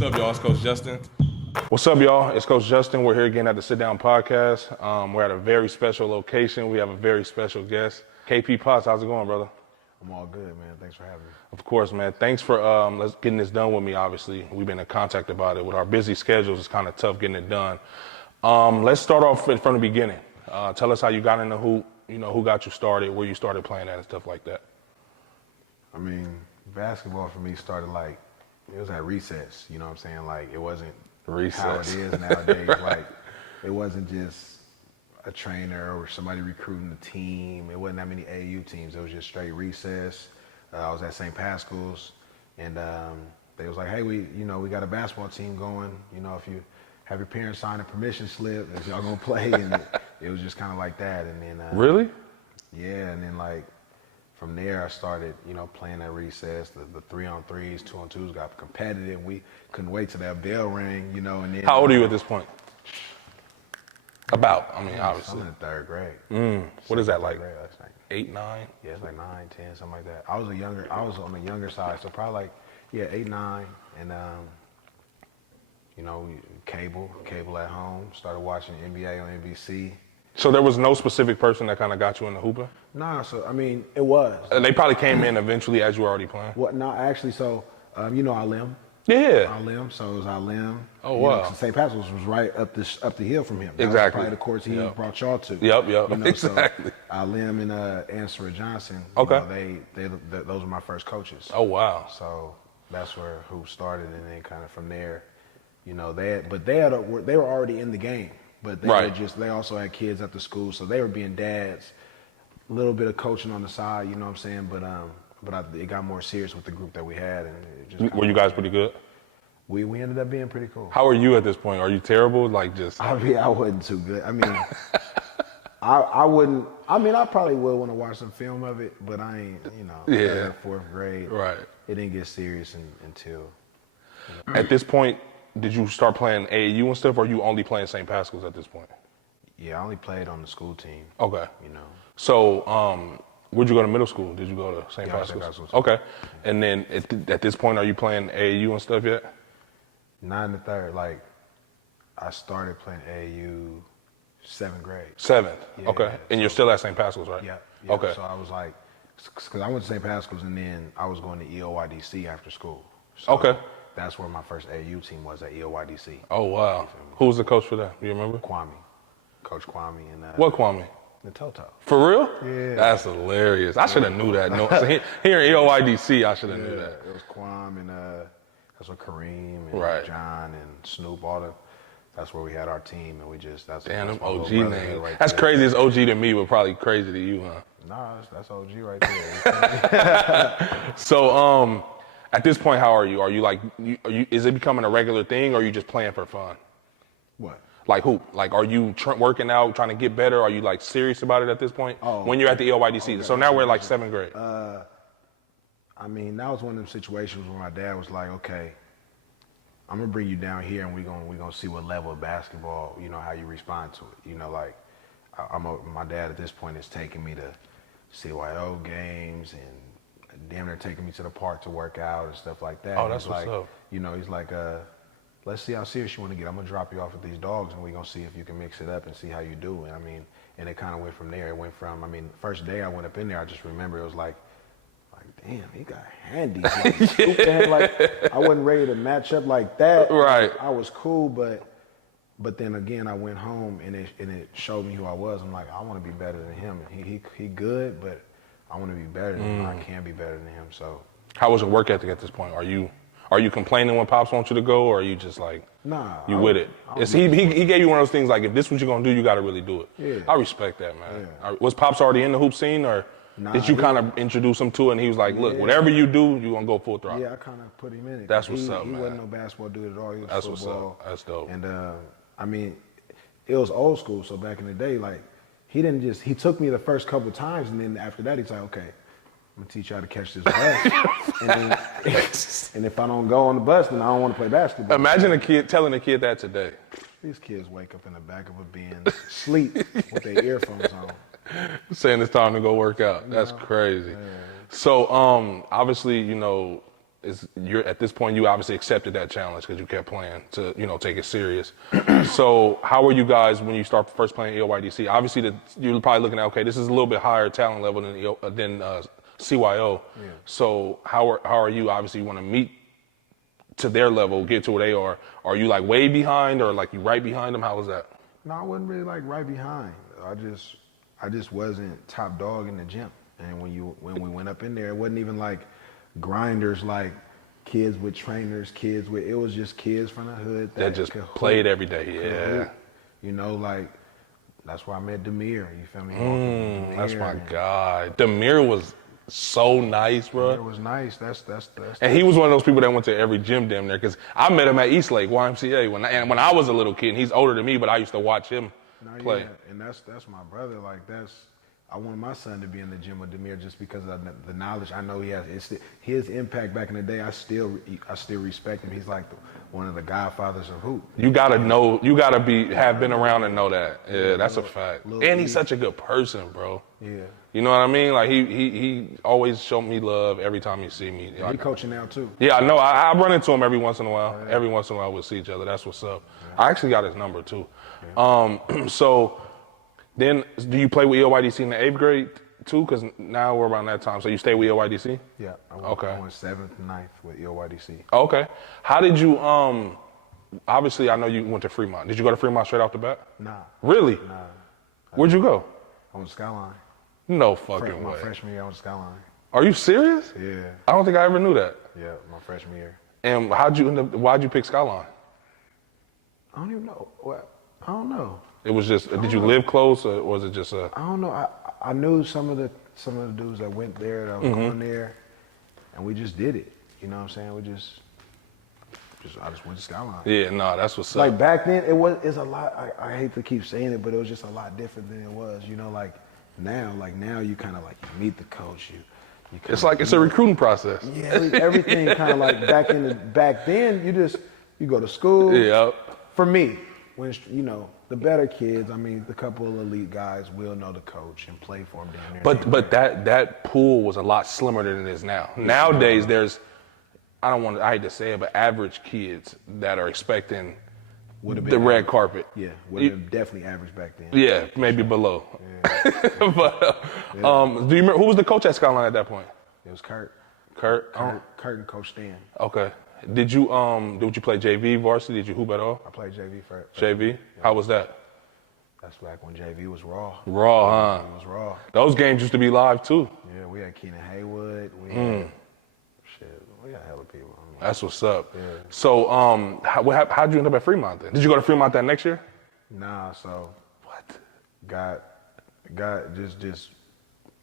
What's up, y'all? It's Coach Justin. What's up, y'all? It's Coach Justin. We're here again at the Sit Down Podcast. We're at a very special location. We have a very special guest. KP Potts, how's it going, brother? I'm all good, man. Thanks for having me. Of course, man. Thanks for getting this done with me, obviously. We've been in contact about it. With our busy schedules, it's kind of tough getting it done. Let's start off from the beginning. Tell us how you got into hoop, who got you started, where you started playing at and stuff like that. I mean, basketball for me started it was at recess, you know what I'm saying? Like, it wasn't Recess. how it is nowadays. Like, it wasn't just a trainer or somebody recruiting the team. It wasn't that many AAU teams. It was just straight recess. I was at St. Pascal's, and they was like, hey, we got a basketball team going. If you have your parents sign a permission slip, if y'all gonna play, and it was just kind of like that. And then Really? yeah, and then from there I started, playing at recess. The 3-on-3s, 2-on-2s got competitive. We couldn't wait till that bell rang, and then. How old are you at this point? Obviously. I'm in the third grade. What is that, like Third grade, that's like 8, 9? Yeah, it's like 9, 10, something like that. I was on the younger side, so probably 8, 9, and cable at home. Started watching NBA on NBC. So there was no specific person that kind of got you into hooping? Nah, so I mean, it was. They probably came in eventually as you were already playing? What? No, actually, so Alim. Yeah. Alim, so it was Alim. Oh, wow. St. Pascal's was right up the hill from him. That Exactly. was probably the courts he brought y'all to. Yep. Exactly. So Alim and Answer Johnson. Okay. Those were my first coaches. Oh, wow. So that's where hoop started, and then kind of from there, they were already in the game, but they also had kids at the school, so they were being dads. A little bit of coaching on the side, you know what I'm saying, but it got more serious with the group that we had, and it just Were you guys pretty good? we ended up being pretty cool. How are you at this point? Are you terrible? I wasn't too good. I mean, I wouldn't. I mean, I probably would want to watch some film of it, but I ain't. Yeah. Fourth grade. Right. It didn't get serious until. At this point, did you start playing AAU and stuff, or are you only playing St. Pascal's at this point? Yeah, I only played on the school team. Okay. So, where'd you go to middle school? Did you go to St. Pascal's? St. Pascal's. Okay. And then at this point, are you playing AAU and stuff yet? not in the third. I started playing AAU 7th grade. 7th. Yeah, Okay. yeah. And you're still at St. Pascal's, right? Yeah. Okay. So I was because I went to St. Pascal's, and then I was going to EOYDC after school. So Okay. That's where my first AAU team was, at EOYDC. Oh, wow. Who was the coach for that? Do you remember? Coach Kwame. And What Kwame? the Toto. For real? Yeah. That's hilarious. I should have knew that. No, so here in EOYDC, I should have knew that. It was Kwame, and that's what Kareem and Right. John and Snoop, that's where we had our team, and that's Damn, them my little OG brotherhood names. right That's there. crazy as OG to me, but probably crazy to you, huh? Nah, that's OG right there. So, at this point, how are you? Are you is it becoming a regular thing, or are you just playing for fun? What? Like hoop? Like, are you working out, trying to get better? Are you serious about it at this point? Oh. When you're at the EOYDC. Okay. So now we're 7th grade. I mean, that was one of them situations where my dad was like, okay, I'm gonna bring you down here, and we're gonna see what level of basketball, how you respond to it. My dad at this point is taking me to CYO games, and damn near taking me to the park to work out and stuff like that. Oh, that's what's up. He's like, let's see how serious you want to get. I'm gonna drop you off with these dogs, and we're gonna see if you can mix it up and see how you do. And I mean, and it kind of went from there. It went from, first day I went up in there, I just remember it was like, damn, he got handy. I wasn't ready to match up like that. Right. I was cool, but then again, I went home, and it showed me who I was. I'm like, I want to be better than him. He good, but I want to be better than him. I can be better than him. So. How was your work ethic at this point? Are you complaining when Pops wants you to go, or are you just Nah, with it? He gave you one of those things if this is what you're gonna do, you got to really do it. Yeah. I respect that, man. Yeah. Was Pops already in the hoop scene, or did you kind of introduce him to it, and he was like, look, whatever you do, you're gonna go full throttle? Yeah, I kind of put him in it. That's what's up, he man. wasn't no basketball dude at all. He was That's football. what's up. That's dope. And it was old school. So back in the day, he took me the first couple times, and then after that, he's like, okay, I'm gonna teach you how to catch this bus. and if I don't go on the bus, then I don't want to play basketball. Imagine a kid telling a kid that today. These kids wake up in the back of a Benz, sleep with their earphones on. Saying it's time to go work out. That's crazy. Yeah. So, obviously, you're at this point, you obviously accepted that challenge because you kept playing to, take it serious. So how are you guys when you start first playing EOYDC? Obviously, you're probably looking at, okay, this is a little bit higher talent level than CYO. Yeah. So how are you? Obviously, you want to meet to their level, get to where they are. Are you like way behind, or like you right behind them? How was that? No, I wasn't really like right behind. I just wasn't top dog in the gym. And when we went up in there, it wasn't even like grinders, like kids with trainers, it was just kids from the hood That just could played hoop, every day. could Yeah. hoop. Like that's why I met Demir. You feel me? That's my guy. Demir was so nice, bro. It was nice. That's And he was one of those people that went to every gym damn near, because I met him at East Lake YMCA when I was a little kid. And he's older than me, but I used to watch him play. Yeah. And that's my brother. Like I want my son to be in the gym with Demir just because of the knowledge I know he has. It's his impact back in the day. I still respect him. He's like one of the godfathers of hoop. You gotta know. You gotta have been around and know that. Yeah, that's a fact. Lil And he's E. such a good person, bro. Yeah. You know what I mean? Like he always showed me love every time he see me. He coaching now too. Yeah, I know. I run into him every once in a while. Every once in a while we'll see each other. That's what's up. I actually got his number too. So then, do you play with EOYDC in the 8th grade too? Because now we're around that time. So you stay with EOYDC? Yeah. I went 7th and 9th with EOYDC. Okay. How did you? Obviously, I know you went to Fremont. Did you go to Fremont straight off the bat? Nah. Really? Nah. Where'd you go? I went to Skyline. No fucking My way. freshman year, I went to Skyline. Are you serious? Yeah. I don't think I ever knew that. Yeah, my freshman year. And why'd you pick Skyline? I don't even know. I don't know. It was just, did you live close, or was it just a? I don't know. I knew some of the dudes that went there, that was going there, and we just did it. You know what I'm saying? I just went to Skyline. Yeah, no, that's what's Like up. back then, it's a lot. I hate to keep saying it, but it was just a lot different than it was. Like now you kind of like meet the coach. You It's like it's a recruiting process. yeah, everything kind of like back then. You go to school. Yeah. For me, when the better kids, I mean, the couple of elite guys will know the coach and play for him down there. But that pool was a lot slimmer than it is now. Nowadays, there's, I hate to say it, but average kids that are expecting the red carpet. Yeah, would have been definitely average back then. Yeah, maybe below. Yeah. But do you remember who was the coach at Skyline at that point? It was Kurt. Kurt. Kurt and Coach Stan. Okay. Did you play JV varsity? Did you hoop at all? I played JV for JV. Yeah. How was that? That's back when JV was raw. Raw, huh? It was raw. Those games used to be live too. Yeah, we had Keenan Haywood. We had hella people. That's what's up. Yeah. So, how'd you end up at Fremont then? Did you go to Fremont that next year? Nah, so What? got just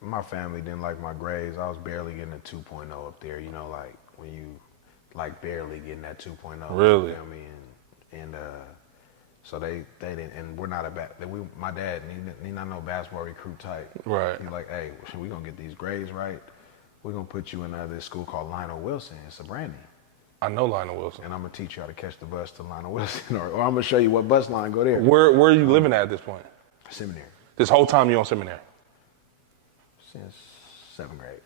my family didn't like my grades. I was barely getting a 2.0 up there. Like when you like barely getting that 2.0. Really? You know what I mean? And so they didn't, and we're not my dad, he not no basketball recruit type. Right. He's like, hey, we gonna get these grades right. We're gonna put you in this school called Lionel Wilson in Sabrani. I know Lionel Wilson. And I'm gonna teach you how to catch the bus to Lionel Wilson, or I'm gonna show you what bus line go there. Where are you living at this point? Seminary. This whole time you're on seminary. Since 7th grade.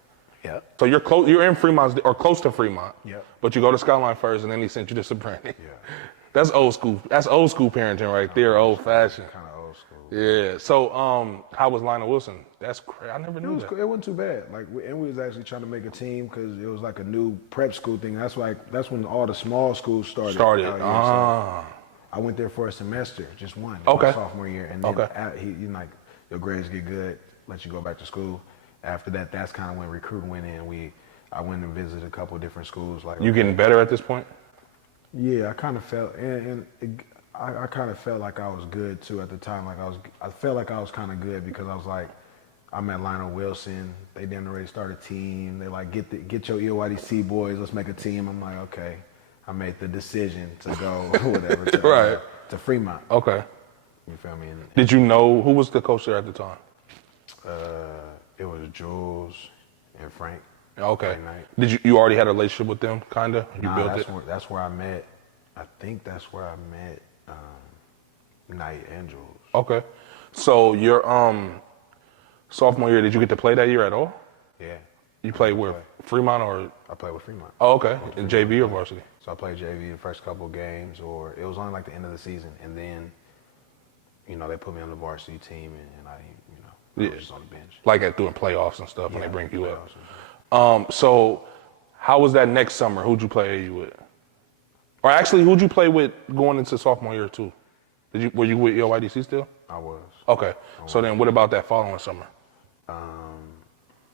Yeah. So you're close. You're in Fremont or close to Fremont. Yep. But you go to Skyline first, and then he sent you to Sabrani. Yeah. That's old school. That's old school parenting right there. Old fashioned. Kind of old school. Yeah. So how was Lionel Wilson? That's crazy. I never It knew was that. cool. It wasn't too bad. And we was actually trying to make a team because it was like a new prep school thing. That's when all the small schools started. Started. out here. Ah. So I went there for a semester, just one. Okay. My sophomore year, and then Okay. he like your grades get good, let you go back to school. After that, that's kind of when recruiting went in. I went and visited a couple of different schools. Like You getting better at this point? yeah, I kind of felt, I kind of felt like I was good too at the time. I felt like I was kind of good because I was like, I met Lionel Wilson. They didn't already start a team. They like get your EOYDC boys. Let's make a team. I'm like, okay. I made the decision to go whatever to Fremont. Okay. You feel me? Did you know who was the coach there at the time? It was Jules and Frank. Okay. That night. Did you already had a relationship with them, kinda? You Nah, built it. that's where I met. I think that's where I met Knight and Jules. Okay. So your sophomore year, did you get to play that year at all? Yeah. You played where? Fremont or? I played with Fremont. Oh, okay. In JV or varsity? So I played JV the first couple of games, or it was only like the end of the season, and then, they put me on the varsity team, and I, I was just on the bench. Like at doing playoffs and stuff when they bring you Playoffs up. So how was that next summer? Who'd you play AU with? Or actually, who'd you play with going into sophomore year too? Were you with YDC still? I was. Okay. So then what about that following summer?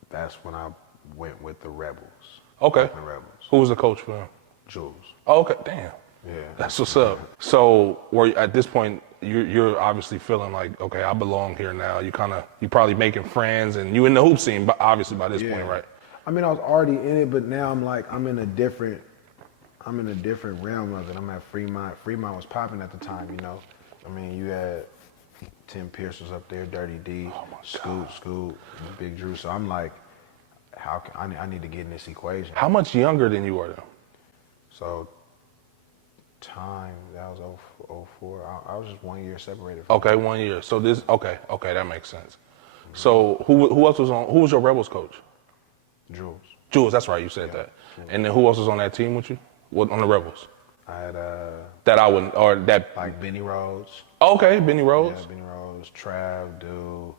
That's when I went with the Rebels. Okay. The Rebels. Who was the coach for them? Jules. Oh, okay. Damn. Yeah. That's what's up. So at this point, you're obviously feeling like, okay, I belong here now. You probably making friends and you in the hoop scene, but obviously by this point, right? I mean, I was already in it, but now I'm in a different realm of it. I'm at Fremont. Fremont was popping at the time, I mean, you had Tim Pierce was up there, Dirty D, Scoot, Big Drew. So I'm like, I need to get in this equation. How much younger than you are though? So that was 04. I was just 1 year separated from Okay, 1 year. So okay, that makes sense. So who else was on? Who was your Rebels coach? Jules, that's right. You said that. And then who else was on that team with you? What on the Rebels? I had That I wouldn't, or that. like Benny Rhodes. Okay, Benny Rhodes. Yeah, Benny Rhodes, Trav, Do,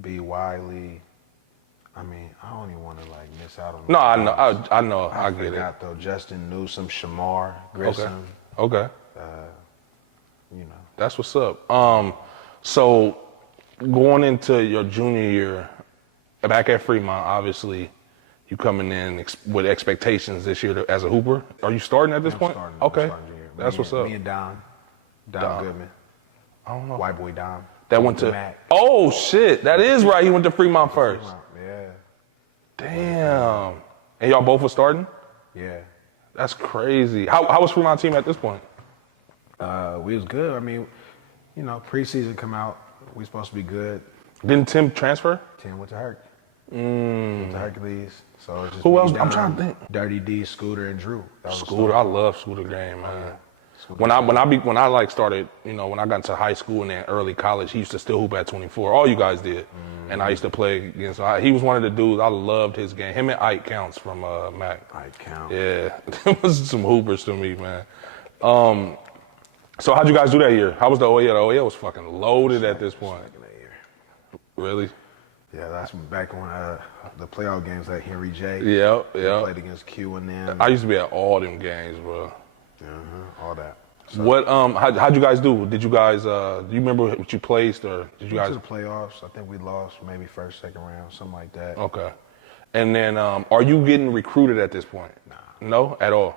B. Wiley. I mean, I don't even want to miss out on. No, I know, I get forgot it. though. Justin Newsom, Shamar, Grissom. Okay. You know. That's what's up. So going into your junior year, back at Fremont, obviously, you coming in with expectations this year as a hooper. Are you starting at this point? Starting, okay. starting junior. That's what's up. Me and Dom Goodman. I don't know. White boy Dom. That went to Mac. Oh shit, that is right. He went to Fremont first. Yeah. Damn. And y'all both were starting? Yeah. That's crazy. How was Fremont team at this point? We was good. I mean, preseason come out. We supposed to be good. Didn't Tim transfer? Tim went to Herc. Went to Hercules. So it's just Who me, else? I'm Dom, trying to think. Dirty D, Scooter, and Drew. That was Scooter, I love Scooter game, man. When I started, when I got into high school and then early college, he used to still hoop at 24. All you guys did, and I used to play against. He was one of the dudes. I loved his game. Him and Ike Counts from Mac. Ike Count. Yeah, it was some hoopers to me, man. So how'd you guys do that year? How was the OEL? The OEL was fucking loaded at this point. Really? Yeah, that's back when the playoff games at Henry J. Yeah. Played against Q and them. I used to be at all them games, bro. All that. So, What? How'd you guys do? Did you guys? Do you remember what you placed, or did you went guys? to the playoffs. I think we lost maybe first, second round, something like that. Okay. And then, are you getting recruited at this point? Nah. No, at all.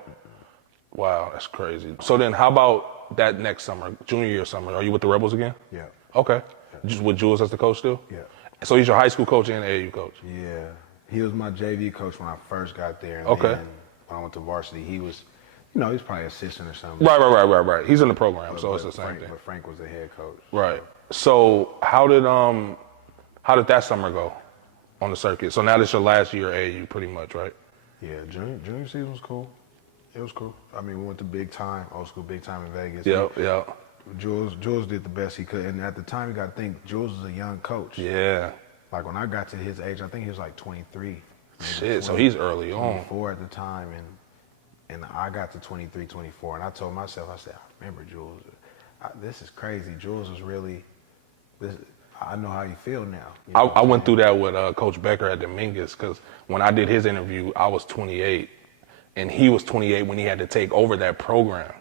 Wow, that's crazy. So then, how about that next summer, junior year summer? Are you with the Rebels again? Yeah. Okay. Just with Jules as the coach still? Yeah. So he's your high school coach and AAU coach? Yeah. He was my JV coach when I first got there. And Okay. then when I went to varsity, he was, he was probably assistant or something. Right. He's in the program, so it's the same thing. But Frank was the head coach. Right. So how did that summer go on the circuit? So now this your last year at AAU, pretty much, right? Yeah, junior season was cool. It was cool. I mean, we went to big time, old school big time in Vegas. Yeah. Jules did the best he could, and at the time, you got to think Jules was a young coach. Yeah. Like when I got to his age, I think he was like 23. Shit, so he's early on. 24 at the time, and I got to 23, 24, and I told myself, I said, I remember Jules. This is crazy. Jules was really. I know how you feel now. I went through that with Coach Becker at Dominguez because when I did his interview, I was 28, and he was 28 when he had to take over that program.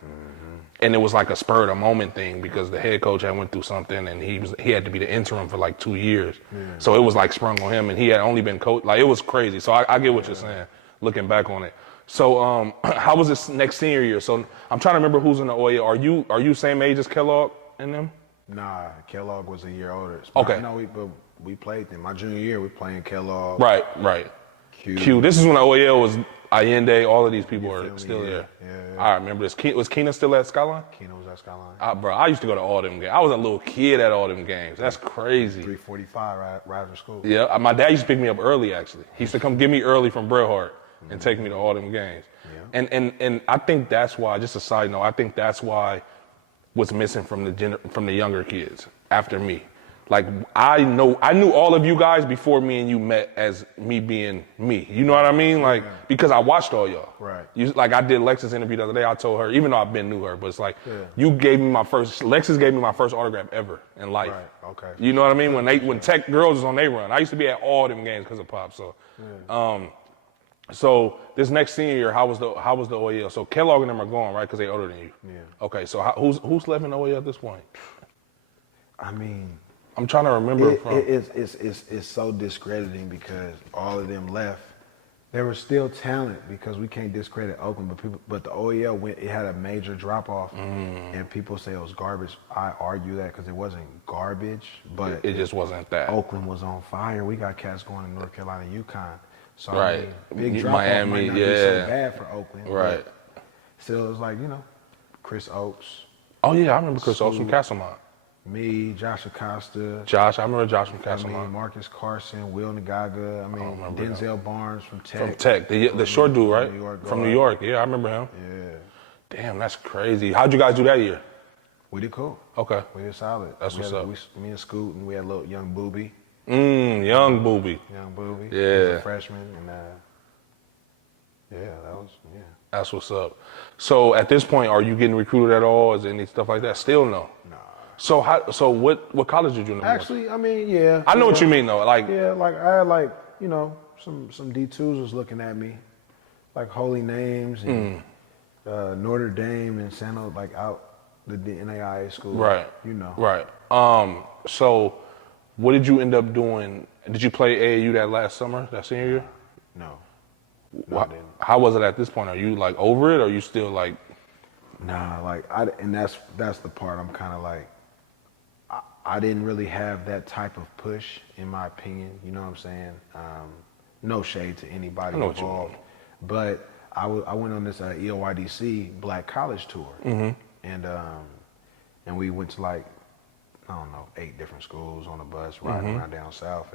And it was like a spur of the moment thing because the head coach had went through something and he had to be the interim for like 2 years. So it was like sprung on him and he had only been coached. Like it was crazy. So I get what you're saying, looking back on it. So how was this next senior year? So I'm trying to remember who's in the OEA. Are you same age as Kellogg and them? Nah, Kellogg was a year older. Okay. No, we played them. My junior year, we playing Kellogg. Right. Q. This is when the OEL was Allende. All of these people You are feel me? still there. Yeah. I remember this. Was Keena still at Skyline? Keno was at Skyline. Bro, I used to go to all them games. I was a little kid at all them games. That's crazy. 345 right after school. Yeah, my dad used to pick me up early, actually. He used to come get me early from Bret Hart and take me to all them games. Yeah. And I think that's why, just a side note, I think that's why what's missing from the younger kids after me. Like I knew all of you guys before me and you met as me being me. You know what I mean? Like because I watched all y'all. Right. Like I did Lex's interview the other day. I told her, even though I've been knew her, but it's like Lexus gave me my first autograph ever in life. Right. Okay. You know what I mean? When Tech girls was on their run, I used to be at all them games because of Pop. So, so this next senior year, how was the OEL? So Kellogg and them are gone, right? Because they older than you. Yeah. Okay. So who's left in the OEL at this point? I mean, I'm trying to remember. it's so discrediting because all of them left. There was still talent because we can't discredit Oakland, but the OEL it had a major drop off, and people say it was garbage. I argue that because it wasn't garbage, but it just wasn't that. Oakland was on fire. We got cats going to North Carolina, UConn. So Right. I mean, big drop off Miami, might not be so bad for Oakland. Right. But still, it was like Chris Oakes, Oh yeah, I remember Chris Oaks from Castlemont. me, Josh Acosta. Josh, I remember Josh from I mean, Castlemont. Marcus Carson, Will Nagaga. I mean, Denzel Barnes from Tech. From Tech, the short dude, right? New York From New guard. York, yeah, I remember him. Yeah, Damn, that's crazy. How'd you guys do that year? we did cool. Okay. We did solid. That's what's up. Me and Scoot, and we had a little young Booby. Young Booby. Young Booby. Yeah. He was a freshman, and That's what's up. So at this point, are you getting recruited at all? Is there any stuff like that? Still no. Nah. So what college did you know? Actually, I mean, yeah. I know what you mean though. Like Yeah, like I had some D2s was looking at me, like Holy Names and Notre Dame and Santa, like out the NAIA school. right. You know. Right. So what did you end up doing? Did you play AAU that last summer, that senior year? No. No, I Wha- didn't. How was it at this point? Are you like over it, or are you still like? Nah, and that's the part I'm kind of like, I didn't really have that type of push, in my opinion. You know what I'm saying? No shade to anybody I know what you involved, mean. but I went on this EOYDC Black College tour, and we went to like, I don't know, 8 different schools on a bus riding around down south,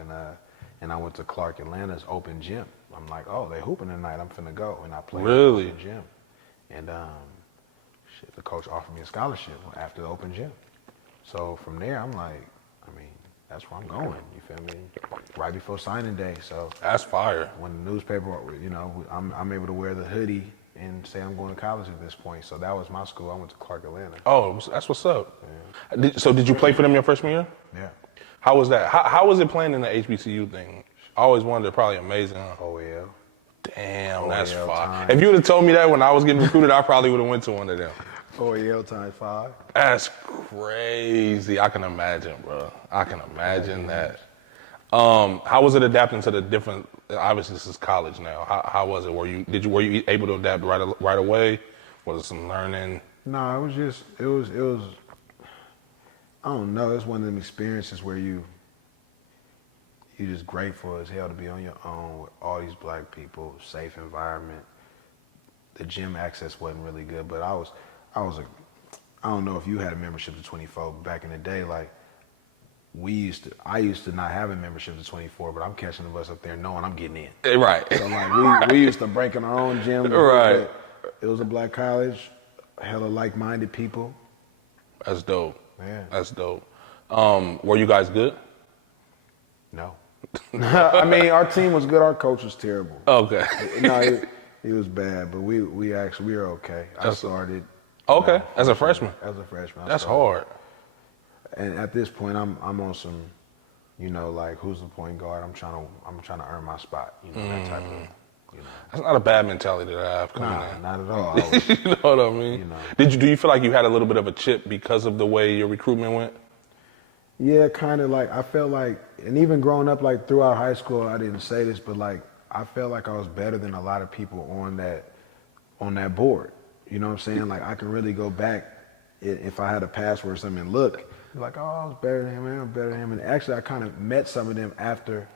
and I went to Clark Atlanta's open gym. I'm like, oh, they hooping tonight. I'm finna go, and I played Really? at the open gym, and the coach offered me a scholarship after the open gym. So from there, I'm like, I mean, that's where I'm going. You feel me? Right before signing day. So That's fire. when the newspaper, I'm able to wear the hoodie and say I'm going to college at this point. So that was my school. I went to Clark Atlanta. Oh, that's what's up. So did you play for them your freshman year? Yeah. How was that? How was it playing in the HBCU thing? I always wondered. Probably amazing. Huh? OEL. Damn, that's OEL fire. time. If you would have told me that when I was getting recruited, I probably would have went to one of them. OEL times 5. That's crazy. I can imagine, bro. I can imagine that. How was it adapting to the different? Obviously, this is college now. How was it? Were you able to adapt right away? Was it some learning? No, it was. I don't know. It's one of them experiences where you're just grateful as hell to be on your own with all these black people, safe environment. The gym access wasn't really good, but I don't know if you had a membership to 24 back in the day. Like I used to not have a membership to 24, but I'm catching the bus up there knowing I'm getting in. Right. So like we used to break in our own gym. Right. But it was a black college, hella like-minded people. That's dope. Yeah. That's dope. Were you guys good? No. I mean, our team was good. Our coach was terrible. Okay. No, he was bad, but we were okay. I started. Okay. As a freshman. As a freshman. That's hard. And at this point, I'm on some, like who's the point guard? I'm trying to earn my spot. That type of. That's not a bad mentality to have coming in. Not at all. You know what I mean? Do you feel like you had a little bit of a chip because of the way your recruitment went? Yeah, kind of like I felt like, and even growing up, like throughout high school, I didn't say this, but like I felt like I was better than a lot of people on that board. You know what I'm saying? Like I can really go back if I had a password or something and look, like, oh, I was better than him, man, I'm better than him. And actually, I kind of met some of them after,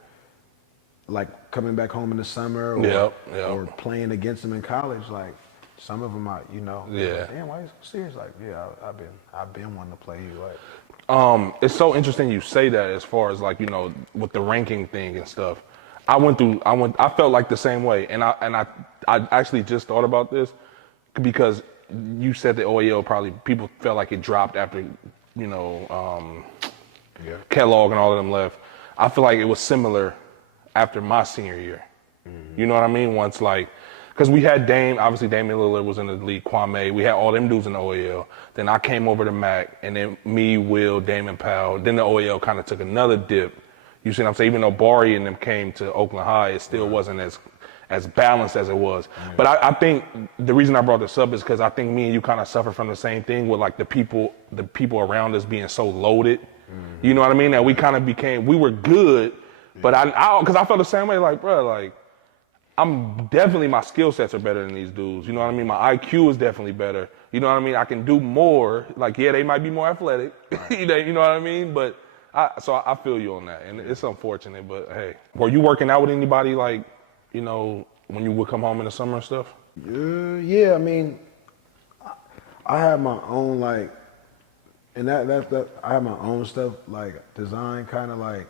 like coming back home in the summer or playing against them in college. Like some of them, Yeah. Damn, why are you so serious? Like, yeah, I've been wanting to play you. Like. It's so interesting you say that as far as like, with the ranking thing and stuff. I felt like the same way. And I actually just thought about this because you said the OEL probably people felt like it dropped after, Yeah. Kellogg and all of them left. I feel like it was similar after my senior year. You know what I mean? Once like, because we had Dame, obviously Damian Lillard was in the league, Kwame. We had all them dudes in the OAL. Then I came over to MAC, and then me, Will, Damon Powell. Then the OAL kind of took another dip. You see what I'm saying? Even though Bari and them came to Oakland High, it still wasn't as balanced as it was. But I think the reason I brought this up is because I think me and you kind of suffer from the same thing with like the people around us being so loaded. You know what I mean? That we kind of we were good, but because I felt the same way. Like, bro, like I'm definitely, my skill sets are better than these dudes. You know what I mean? My IQ is definitely better. You know what I mean? I can do more. Like, yeah, they might be more athletic. Right. You know what I mean? But I feel you on that, and it's unfortunate. But hey, were you working out with anybody like, you know, when you would come home in the summer and stuff? Yeah, I mean, I have my own like, and that I have my own stuff like design, kind of like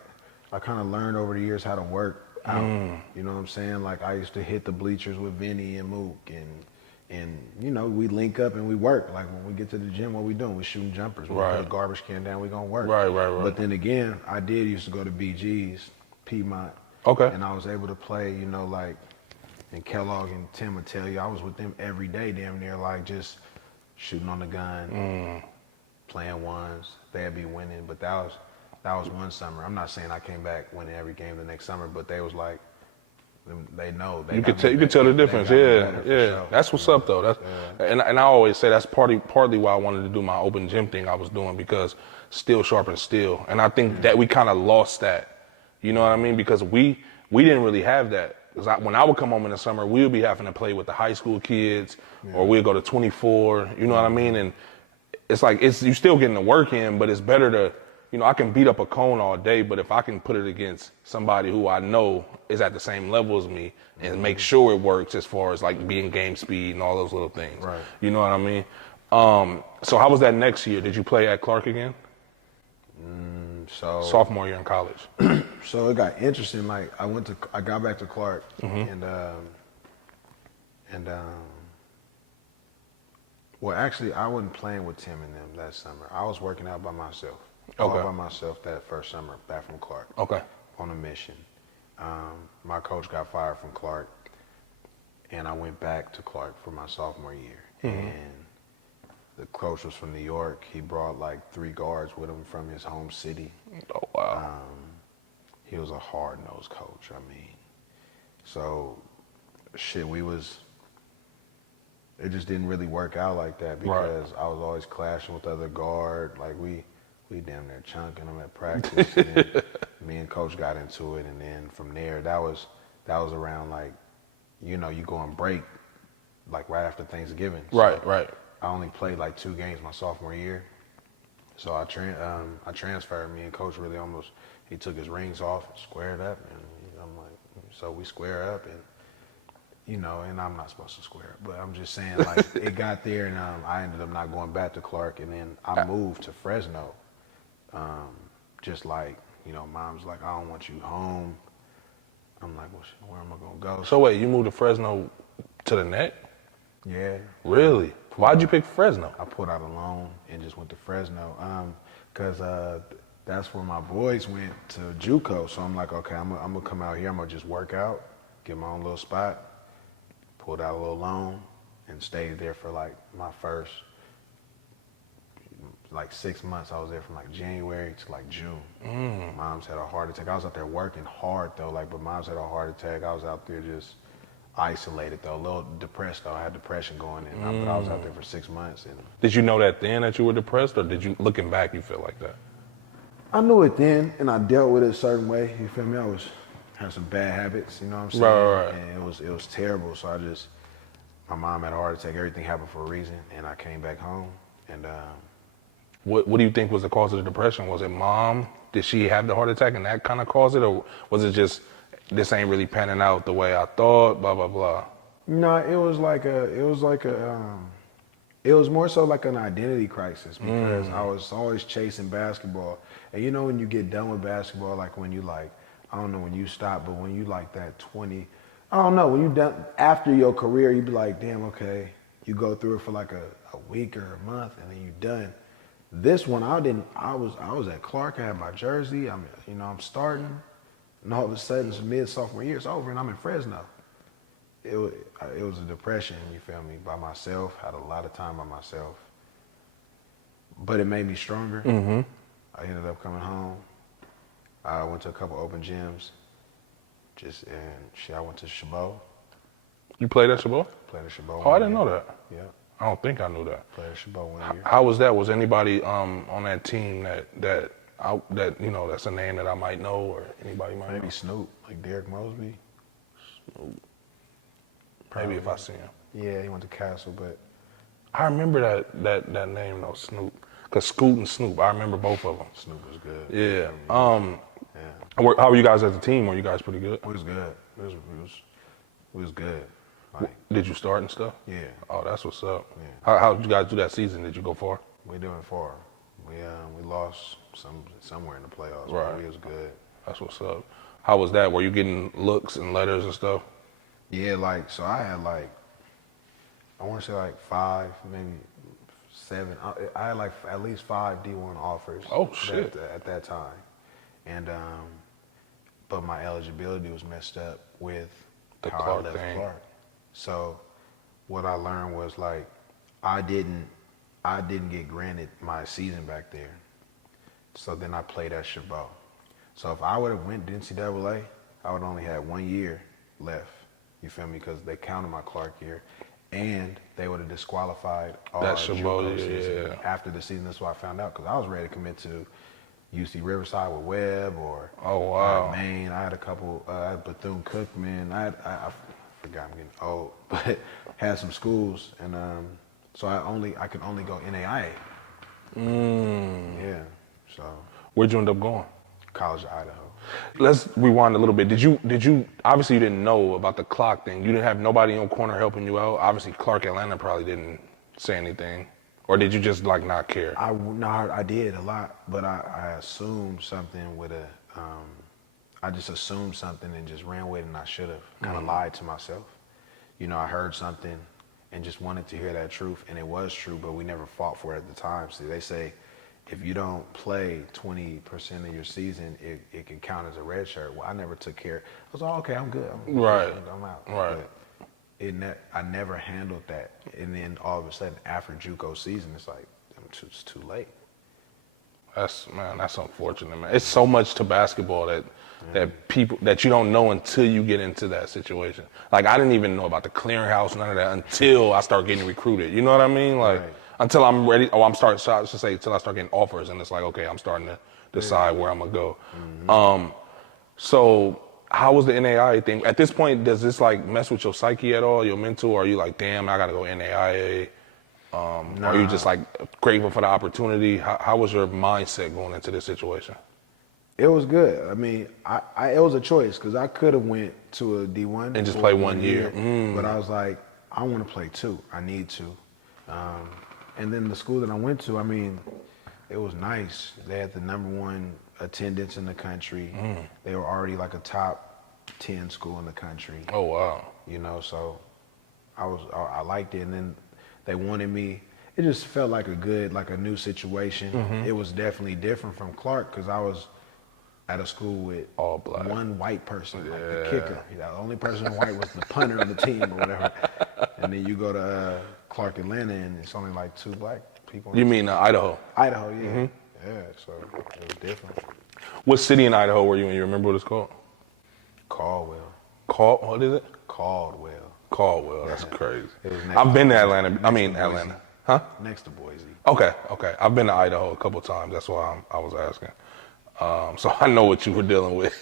I kind of learned over the years how to work out. You know what I'm saying? Like I used to hit the bleachers with Vinny and Mook, and you know we link up and we work. Like when we get to the gym, what we doing? We shooting jumpers. We Right. put a garbage can down. We gonna work. Right. But then again, I did used to go to BG's, Piedmont. Okay. And I was able to play, you know, like, and Kellogg and Tim would tell you, I was with them every day, damn near, like just shooting on the gun, playing ones. They'd be winning, but that was one summer. I'm not saying I came back winning every game the next summer, but they was like, they know. You could tell the difference. Yeah. Sure. That's what's up though. That's and I always say that's partly why I wanted to do my open gym thing I was doing, because steel sharpens steel, and I think that we kind of lost that. You know what I mean? Because we didn't really have that. Because when I would come home in the summer, we would be having to play with the high school kids, or we'd go to 24. You know what I mean? And it's like you still getting the work in, but it's better to, you know, I can beat up a cone all day, but if I can put it against somebody who I know is at the same level as me and make sure it works as far as like being game speed and all those little things. Right. You know what I mean? So how was that next year? Did you play at Clark again? So Sophomore year in college. So it got interesting. Like I got back to Clark, and well, actually, I wasn't playing with Tim and them that summer. I was working out by myself. All by myself that first summer back from Clark. Okay. On a mission. My coach got fired from Clark, and I went back to Clark for my sophomore year. And the coach was from New York. He brought like 3 guards with him from his home city. Oh, wow. He was a hard-nosed coach. I mean, so shit, it just didn't really work out like that because I was always clashing with other guard. Like we damn near chunking them at practice. And then me and coach got into it, and then from there, that was around like, you know, you go on break like right after Thanksgiving. So Right. I only played like 2 games my sophomore year. So I transferred. Me and coach really almost, he took his rings off and squared up, and I'm like, so we square up, and you know, and I'm not supposed to square up, but I'm just saying, like, it got there, and I ended up not going back to Clark, and then I moved to Fresno. Just like, you know, mom's like, I don't want you home. I'm like, well, where am I gonna go? So wait, you moved to Fresno to the net? Yeah. Really? Why'd you pick Fresno? I pulled out a loan and just went to Fresno, cause that's where my boys went to JUCO. So I'm like, okay, I'm gonna come out here. I'm gonna just work out, get my own little spot. Pulled out a little loan and stayed there for like my first like 6 months. I was there from like January to like June. Mom's had a heart attack. I was out there working hard though, like, but mom's had a heart attack. I was out there just isolated though, a little depressed though. I had depression going in, but I was out there for 6 months. And Did you know that then that you were depressed, or did you, looking back, you feel like that? I knew it then, and I dealt with it a certain way. You feel me? I had some bad habits, you know what I'm saying? Right. And it was terrible. So my mom had a heart attack. Everything happened for a reason, and I came back home. And What do you think was the cause of the depression? Was it mom? Did she have the heart attack and that kind of caused it, or was it just this ain't really panning out the way I thought? Blah blah blah. no, it was more so like an identity crisis because I was always chasing basketball. And you know when you get done with basketball, like when you like, I don't know when you stop, but when you like that 20, I don't know, when you done after your career, you be like, damn, okay, you go through it for like a week or a month, and then you done. This one, I didn't. I was at Clark. I had my jersey. I'm starting, and all of a sudden, it's mid sophomore year. It's over, and I'm in Fresno. It was a depression. You feel me? By myself. Had a lot of time by myself, but it made me stronger. Mm-hmm. I ended up coming home. I went to a couple open gyms. I went to Chabot. You played at Chabot? Played at Chabot. Oh, I didn't know that. Yeah, I don't think I knew that. played at Chabot 1 year. How was that? Was anybody on that team that that's a name that I might know or anybody might Maybe know? Snoop, like Derek Mosby. Maybe if I see him. Yeah, he went to Castle, but I remember that name though, Snoop. Cause Scoot and Snoop, I remember both of them. Snoop was good. Yeah. Yeah, How were you guys as a team? Were you guys pretty good? it was good. It was good. Like, Did you start and stuff? yeah, Oh, that's what's up. Yeah. How did you guys do that season? Did you go far? we doing far. We lost somewhere in the playoffs. Right. But it was good. That's what's up. How was that? Were you getting looks and letters and stuff? Yeah, so I had I want to say 5, maybe 7. I had at least 5 D1 offers. Oh, shit. At that time, and but my eligibility was messed up with The how Clark I left thing. Clark. So what I learned was I didn't get granted my season back there. So then I played at Chabot. So if I would have went to NCAA, I would only had 1 year left. You feel me? Because they counted my Clark year, and they would have disqualified all That our Chabot, JUCO season yeah. after the season. That's why I found out, because I was ready to commit to UC Riverside with Webb or Oh, wow. Maine. I had a couple. I had Bethune-Cookman. I forgot, I'm getting old, but had some schools, and so I could only go NAIA. Yeah, so Where'd you end up going? College of Idaho. Let's rewind a little bit. Did you obviously you didn't know about the clock thing. You didn't have nobody in your corner helping you out. Obviously Clark Atlanta probably didn't say anything. Or did you just not care? I did a lot, but I assumed something I just assumed something and just ran with it, and I should have kind of lied to myself. I heard something and just wanted to hear that truth, and it was true, but we never fought for it at the time. See, they say if you don't play 20% of your season, it can count as a red shirt. Well, I never took care. I was like, okay, I'm good. Right. I'm out. Right. But I never handled that. And then all of a sudden, after JUCO season, it's like, it's too late. That's unfortunate, man. It's so much to basketball that people that you don't know until you get into that situation. Like I didn't even know about the clearinghouse, none of that until I start getting recruited. You know what I mean? Like Right. until I'm ready. Until I start getting offers, and it's like, okay, I'm starting to decide where I'm gonna go. So how was the NAIA thing? At this point, does this mess with your psyche at all? Your mental? Or are you like, damn, I gotta go NAIA? Are you just grateful for the opportunity? How was your mindset going into this situation? It was good. I mean, it was a choice because I could have went to a D1 And just for play 1 year. but I was like, I want to play 2. I need to. And then the school that I went to, I mean, it was nice. They had the #1 attendance in the country. They were already a top 10 school in the country. Oh wow. So I liked it. And then they wanted me. It just felt like a new situation. It was definitely different from Clark because I was at a school with All black. one white person, the kicker. The only person white was the punter on the team or whatever. And then you go to Clark Atlanta and it's only 2 black people. You mean Idaho? Idaho, yeah. Yeah, so it was different. What city in Idaho were you in? You remember what it's called? Caldwell. What is it? Caldwell. Caldwell. That's crazy. It was next I've been to to- Atlanta. I mean next to Boise. Atlanta. Huh? Next to Boise. Okay. I've been to Idaho a couple times. That's why I was asking. So I know what you were dealing with.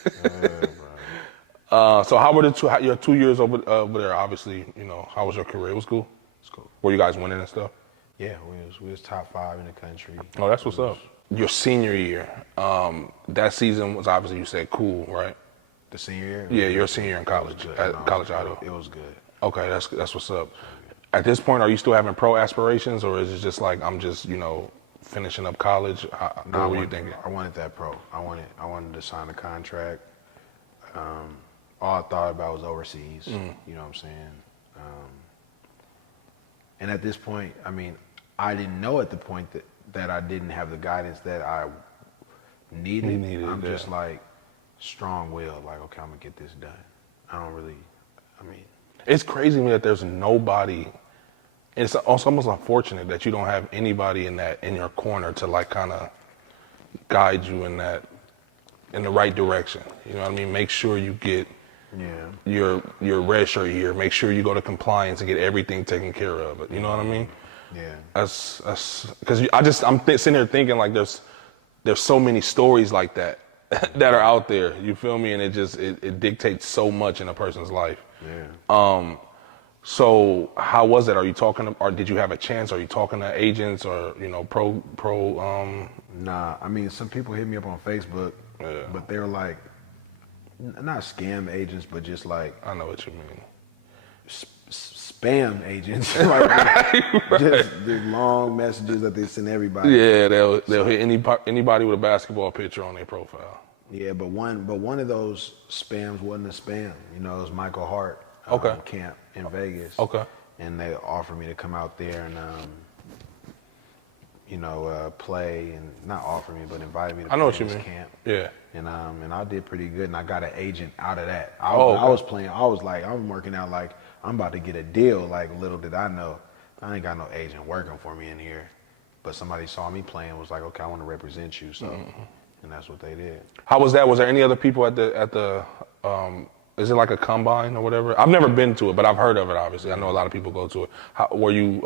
So how were your 2 years over there? Obviously, how was your career? It was cool. It's cool. Were you guys winning and stuff? Yeah, we was top 5 in the country. Oh, that's what's up. Your senior year, that season was obviously, you said, cool, right? The senior year? Yeah, your senior year in college, Good. at No, College of Idaho. It was good. Okay, that's what's up. At this point, are you still having pro aspirations, or is it just I'm just, finishing up college? What were you thinking? I wanted that pro. I wanted to sign a contract. All I thought about was overseas. You know what I'm saying? And at this point, I mean, I didn't know at the point that I didn't have the guidance that I needed, You needed, I'm yeah. just like strong-willed. Like, okay, I'm gonna get this done. I don't really. I mean, It's crazy to me that there's nobody. It's almost unfortunate that you don't have anybody in your corner to like kind of guide you in the right direction. You know what I mean? Make sure you get yeah, your red shirt year. Make sure you go to compliance and get everything taken care of. You know what I mean? yeah, That's because sitting here thinking like there's so many stories like that that are out there. You feel me? And it dictates so much in a person's life. yeah. So how was it? Are you talking, or did you have a chance? Are you talking to agents or pro? Nah, I mean, some people hit me up on Facebook, Yeah. but they're like, not scam agents, but just like I know what you mean. spam agents. Like, just the long messages that they send everybody. Yeah, they'll hit anybody with a basketball picture on their profile. Yeah, but one of those spams wasn't a spam. You know, it was Michael Hart Okay. camp in Vegas. Okay. And they offered me to come out there and play, and not offer me, but invited me to I know play what you in this mean. camp. Yeah. And I did pretty good, and I got an agent out of that. I Okay. was playing. I was like, I'm working out like I'm about to get a deal. Like, little did I know, I ain't got no agent working for me in here. But somebody saw me playing, was like, okay, I want to represent you. So, and that's what they did. How was that? Was there any other people at the is it like a combine or whatever? I've never been to it, but I've heard of it. Obviously, I know a lot of people go to it. Were you?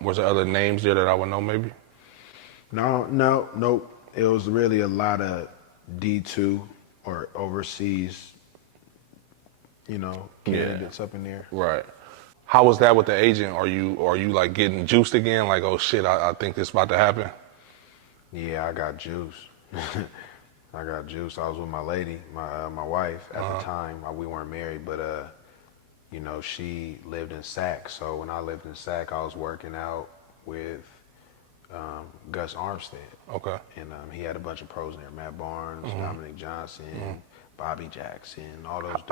Was there other names there that I would know maybe? Nope. It was really a lot of D2 or overseas, candidates up in there. Right. How was that with the agent? Are you like getting juiced again? Like, oh shit, I think this about to happen. Yeah, I got juice. I got juice. I was with my lady, my wife at the time. We weren't married, but she lived in Sac. So when I lived in Sac, I was working out with Gus Armstead. Okay. And he had a bunch of pros in there: Matt Barnes, Dominic Johnson, Bobby Jackson, all those dudes.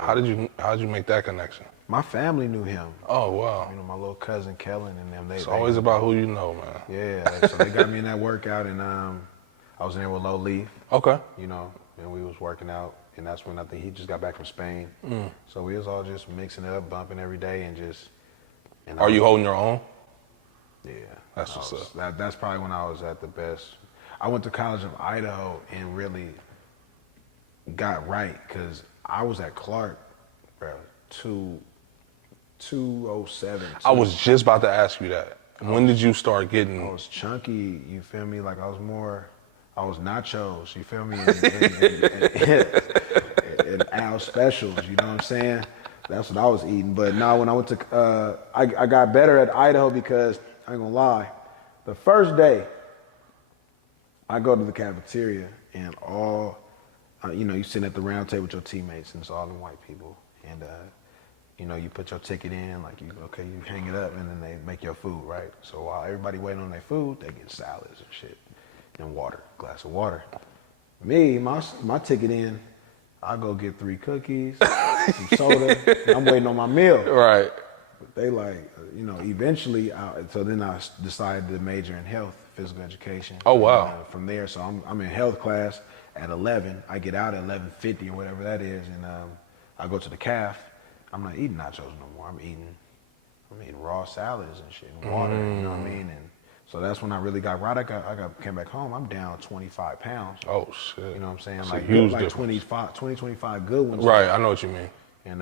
How did you make that connection? My family knew him. Oh wow. My little cousin Kellen and them. It's always about who you know, man. Yeah, so they got me in that workout, and I was in there with Low Leaf. Okay. And we was working out, and that's when I think he just got back from Spain. So we was all just mixing it up, bumping every day, and just. And Are you holding your own? Yeah. That's what's up. That's probably when I was at the best. I went to College of Idaho and really got right, because I was at Clark, bro, 207. I was just about to ask you that. When did you start getting? I was chunky, you feel me? Like I was nachos, you feel me? And Al specials, you know what I'm saying? That's what I was eating. But now when I went to, I got better at Idaho because, I ain't gonna lie, the first day I go to the cafeteria and you sitting at the round table with your teammates, and it's all them white people. And, you put your ticket in, like you hang it up, and then they make your food, right? So while everybody waiting on their food, they get salads and shit, and water, glass of water. Me, my ticket in, I go get 3 cookies, some soda, and I'm waiting on my meal. Right. But they eventually, so then I decided to major in health, physical education. Oh, wow. And, from there, so I'm in health class at 11. I get out at 11:50 or whatever that is, and I go to the caf. I'm not eating nachos no more. I'm eating raw salads and shit, and water. You know what I mean? And so that's when I really got right. I came back home. I'm down 25 pounds. Oh shit. You know what I'm saying? That's like a huge like difference. 25 good ones. Right. I know what you mean. And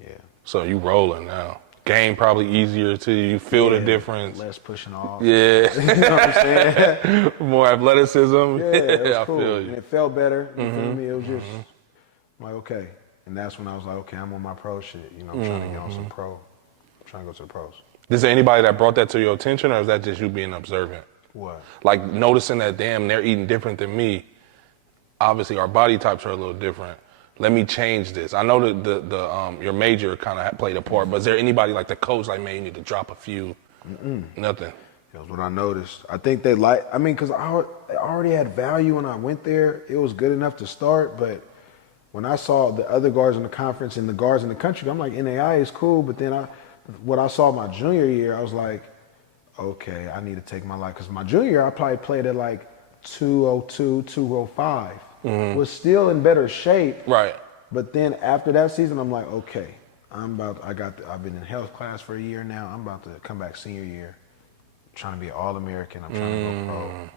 yeah. So you rolling now. Game probably easier too. You feel the difference. Less pushing off. Yeah. You know what I'm saying? More athleticism. Yeah, it was I cool. feel And you. it felt better. You feel me? It was just like, okay. And that's when I was like, okay, I'm on my pro shit. I'm trying to get on some pro. I'm trying to go to the pros. Is there anybody that brought that to your attention, or is that just you being observant? What? Like noticing that, damn, they're eating different than me. Obviously, our body types are a little different. Let me change this. I know that your major kind of played a part, but is there anybody like the coach, like, man, you need to drop a few? Nothing. That's what I noticed. I think because I already had value when I went there. It was good enough to start, but when I saw the other guards in the conference and the guards in the country, I'm like, NAI is cool, but then what I saw my junior year, I was like, okay, I need to take my life. Because my junior year, I probably played at like 202, 205. Was still in better shape. Right. But then after that season, I'm like, okay, I've been in health class for a year now. I'm about to come back senior year, trying to be an All-American. I'm trying to go pro,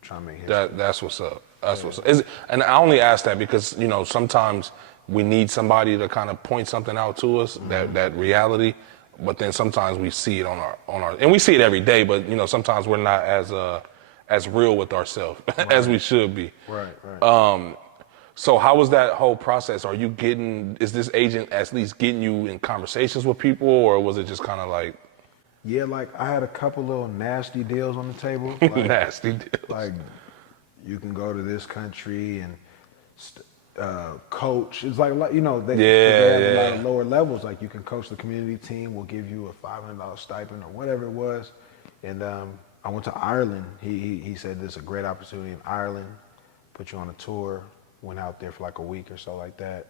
trying to make history. That's what's up. That's what's up. And I only ask that because, you know, sometimes we need somebody to kind of point something out to us, that reality. But then sometimes we see it on our, and we see it every day, but, you know, sometimes we're not as real with ourselves as we should be. Right. So how was that whole process? Is this agent at least getting you in conversations with people, or was it just kind of like? Yeah, like I had a couple little nasty deals on the table. Like, Nasty deals. Like you can go to this country and coach. It's like you know they have a lot of lower levels. Like you can coach the community team. We'll give you a $500 stipend or whatever it was. And I went to Ireland. He said this is a great opportunity in Ireland. Put you on a tour. Went out there for like a week or so like that.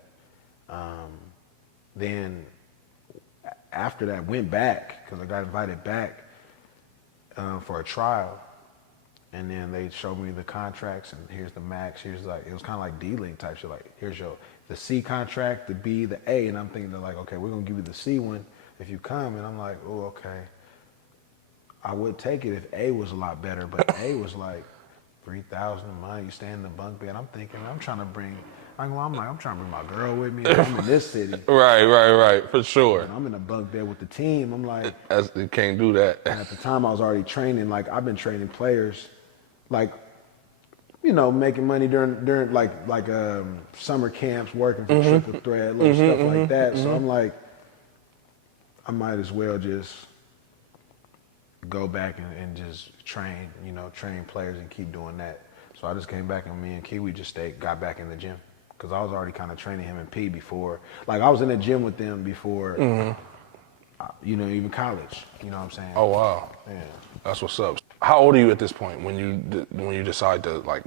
Then after that, went back because I got invited back for a trial. And then they showed me the contracts, and here's the max. Here's like, it was kind of like D-Link type shit. Like, here's the C contract, the B, the A. And I'm thinking they're like, okay, we're going to give you the C one if you come. And I'm like, oh, okay. I would take it if A was a lot better, but A was like $3,000 a month. You stay in the bunk bed. I'm thinking, I'm trying to bring my girl with me. I'm in this city. Right, for sure. And I'm in a bunk bed with the team. I'm like, You can't do that. and at the time I was already training. Like I've been training players, like, you know, making money during like summer camps, working for Triple Threat, little stuff like that. So I'm like, I might as well just go back and just train players and keep doing that. So I just came back, and me and Kiwi just got back in the gym because I was already kind of training him and P before. Like I was in the gym with them before, you know, even college. You know what I'm saying? Oh wow. Yeah. That's what's up. How old are you at this point when you decide to like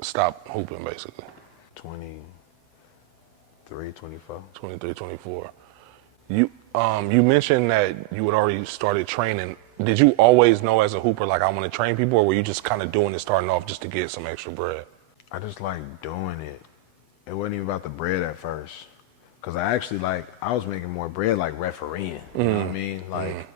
stop hooping, basically? 23, 24. 23, 24. You mentioned that you had already started training. Did you always know as a hooper, like I want to train people, or were you just kind of doing it starting off just to get some extra bread? I just like doing it. It wasn't even about the bread at first. Cause I was making more bread like refereeing. You know what I mean? Like,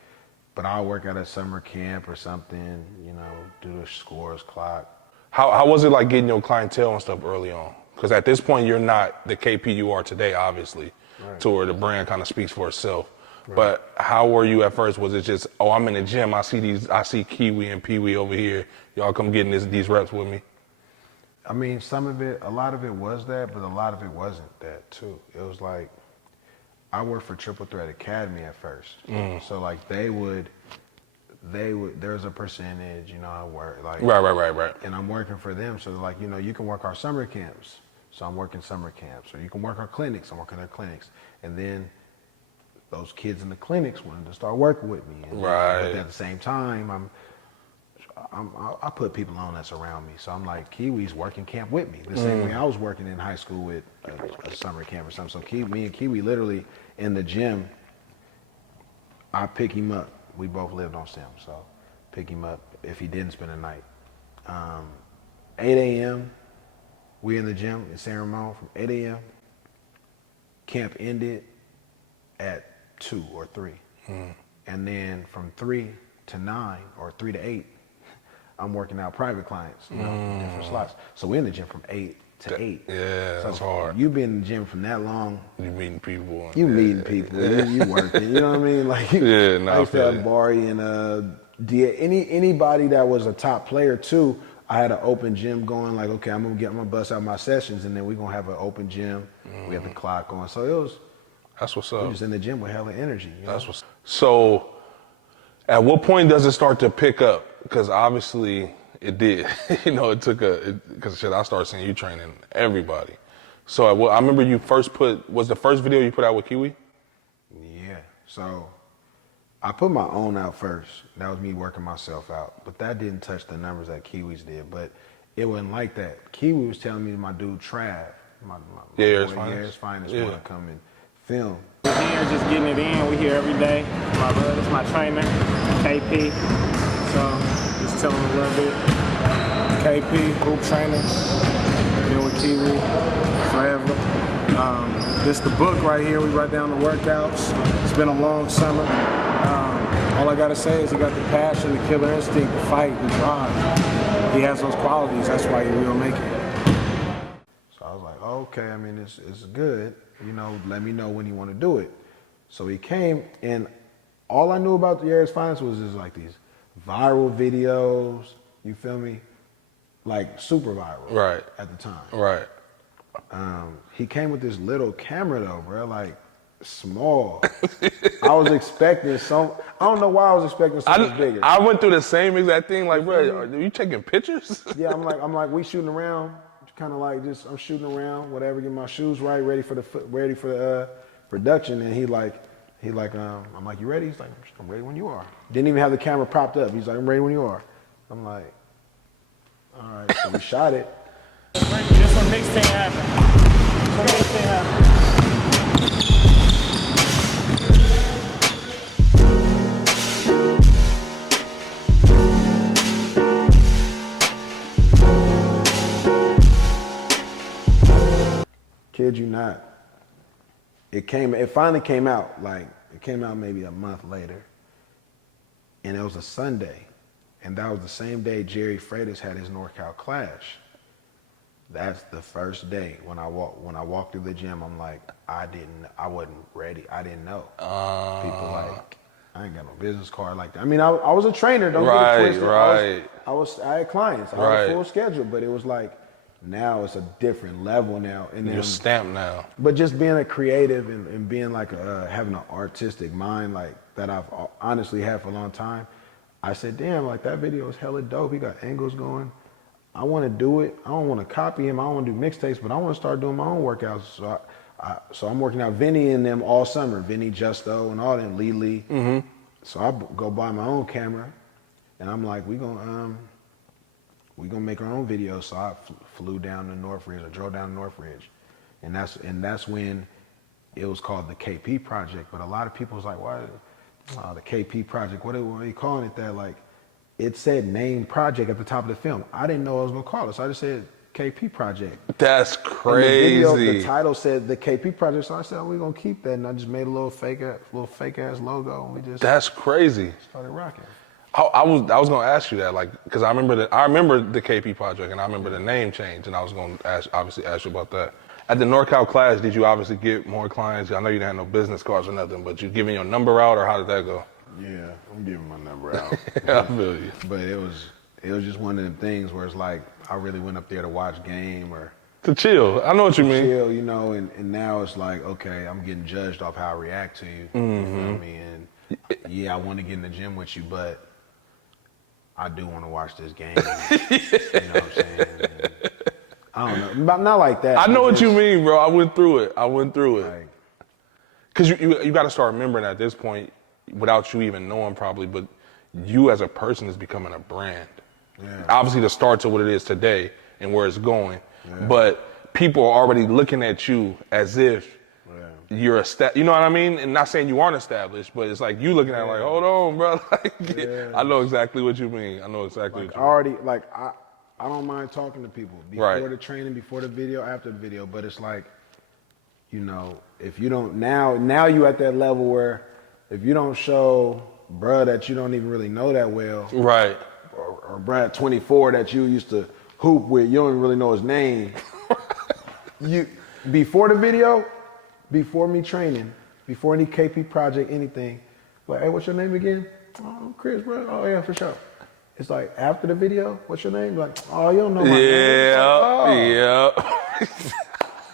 but I'll work at a summer camp or something, you know, do the scores clock. How was it like getting your clientele and stuff early on? Because at this point, you're not the KP you are today, obviously, to where the brand kind of speaks for itself. Right. But how were you at first? Was it just, oh, I'm in the gym, I see Kiwi and Pee Wee over here, y'all come getting these reps with me? I mean, a lot of it was that, but a lot of it wasn't that too. It was like, I worked for Triple Threat Academy at first. So like they would, there's a percentage, you know, I work like. Right. And I'm working for them. So they're like, you know, you can work our summer camps. So I'm working summer camps. Or you can work our clinics. I'm working their clinics. And then those kids in the clinics wanted to start working with me. And but at the same time, I put people on that's around me. So I'm like, Kiwi's working camp with me. The same way I was working in high school with a summer camp or something. So me and Kiwi literally in the gym, I pick him up. We both lived on Sim, so pick him up if he didn't spend the night. 8 a.m., we in the gym in San Ramon from 8 a.m. Camp ended at 2 or 3. And then from 3 to 9 or 3 to 8, I'm working out private clients, you know, different slots. So we're in the gym from 8 to 8. Yeah, so that's hard. You've been in the gym from that long. You meeting people. Meeting people. You working. You know what I mean? Like, I used to have Bari and anybody that was a top player too. I had an open gym going. Like, okay, I'm gonna bust out my sessions, and then we're gonna have an open gym. We have the clock on. So that's what's up. We're just in the gym with hella energy. You know? That's what's. So, at what point does it start to pick up? Because obviously it did. You know, it took because I started seeing you training everybody. So I remember you was the first video you put out with Kiwi? Yeah. So I put my own out first. That was me working myself out. But that didn't touch the numbers that Kiwi's did. But it wasn't like that. Kiwi was telling me my dude Trav, my Finest want to come and film. We're here just getting it in. We here every day. My brother, this is my trainer, KP. So just tell him a little bit. KP, hoop trainer. Been with Kiwi forever. This the book right here. We write down the workouts. It's been a long summer. All I gotta say is he got the passion, the killer instinct, the fight, the drive. He has those qualities. That's why he will make it. So I was like, okay, I mean, it's good. You know, let me know when you want to do it. So he came, and all I knew about the Aries Finest was just like these viral videos, you feel me? Like super viral Right. at the time. Right. He came with this little camera though, bro, like small. I was expecting I don't know why I was expecting something bigger. I went through the same exact thing. Like, bro, are you taking pictures? Yeah, I'm like, we shooting around, kind of like just, I'm shooting around, whatever, get my shoes right, ready for the production. And I'm like, you ready? He's like, I'm ready when you are. Didn't even have the camera propped up. He's like, I'm ready when you are. I'm like, all right. So we shot it. Just when mixtape happened. When mixtape happened. Kid you not. It finally came out, like, it came out maybe a month later. And it was a Sunday. And that was the same day Jerry Freitas had his NorCal Clash. That's the first day when I walked through the gym, I'm like, I wasn't ready. I didn't know. People like, I ain't got no business card like that. I mean, I was a trainer, don't get it twisted. Right. I had clients. I had a full schedule, but it was like, now it's a different level now. And You're stamped now. But just being a creative and being like having an artistic mind like that I've honestly had for a long time, I said, damn, like that video is hella dope. He got angles going. I want to do it. I don't want to copy him. I don't want to do mixtapes, but I want to start doing my own workouts. So I'm working out Vinny and them all summer. Vinny, Justo, and all them, Lee. Mm-hmm. So I go buy my own camera, and I'm like, we gonna make our own videos. So I flew down to Northridge, or drove down to Northridge, and that's when it was called the KP Project. But a lot of people was like, why the KP Project? What are you calling it that? Like, it said name project at the top of the film. I didn't know what I was gonna call it, so I just said KP Project. That's crazy. And the video, the title said the KP Project, so I said, we're gonna keep that, and I just made a little fake ass logo, and we just That's crazy. started rocking. I was gonna ask you that, like, because I remember the KP Project, and I remember the name change, and I was gonna obviously ask you about that. At the NorCal Clash, did you obviously get more clients? I know you didn't have no business cards or nothing, but you giving your number out, or how did that go? Yeah, I'm giving my number out. I feel you. But it was just one of them things where it's like I really went up there to watch game or To chill. I know what you mean. chill, you know, and now it's like, okay, I'm getting judged off how I react to you. You feel me? And yeah, I want to get in the gym with you, but I do want to watch this game. You know what I'm saying? And I don't know, but not like that. I know what you Just, mean, bro. I went through it. like, Because you got to start remembering at this point, without you even knowing probably, but you as a person is becoming a brand. Yeah. Obviously the start to what it is today and where it's going, but people are already looking at you as if you're you know what I mean? And not saying you aren't established, but it's like you looking at it like, hold on, bro. Like, I know exactly what you mean. I know exactly like what you mean. already, like I don't mind talking to people before the training, before the video, after the video, but it's like, you know, if you don't now you at that level where if you don't show bruh that you don't even really know that well, Right. or bruh at 24 that you used to hoop with, you don't even really know his name. You before the video, before me training, before any KP project, anything, like, hey, what's your name again? Oh, I'm Chris, bro. Oh yeah, for sure. It's like after the video, what's your name? Like, oh, you don't know my name. Yeah.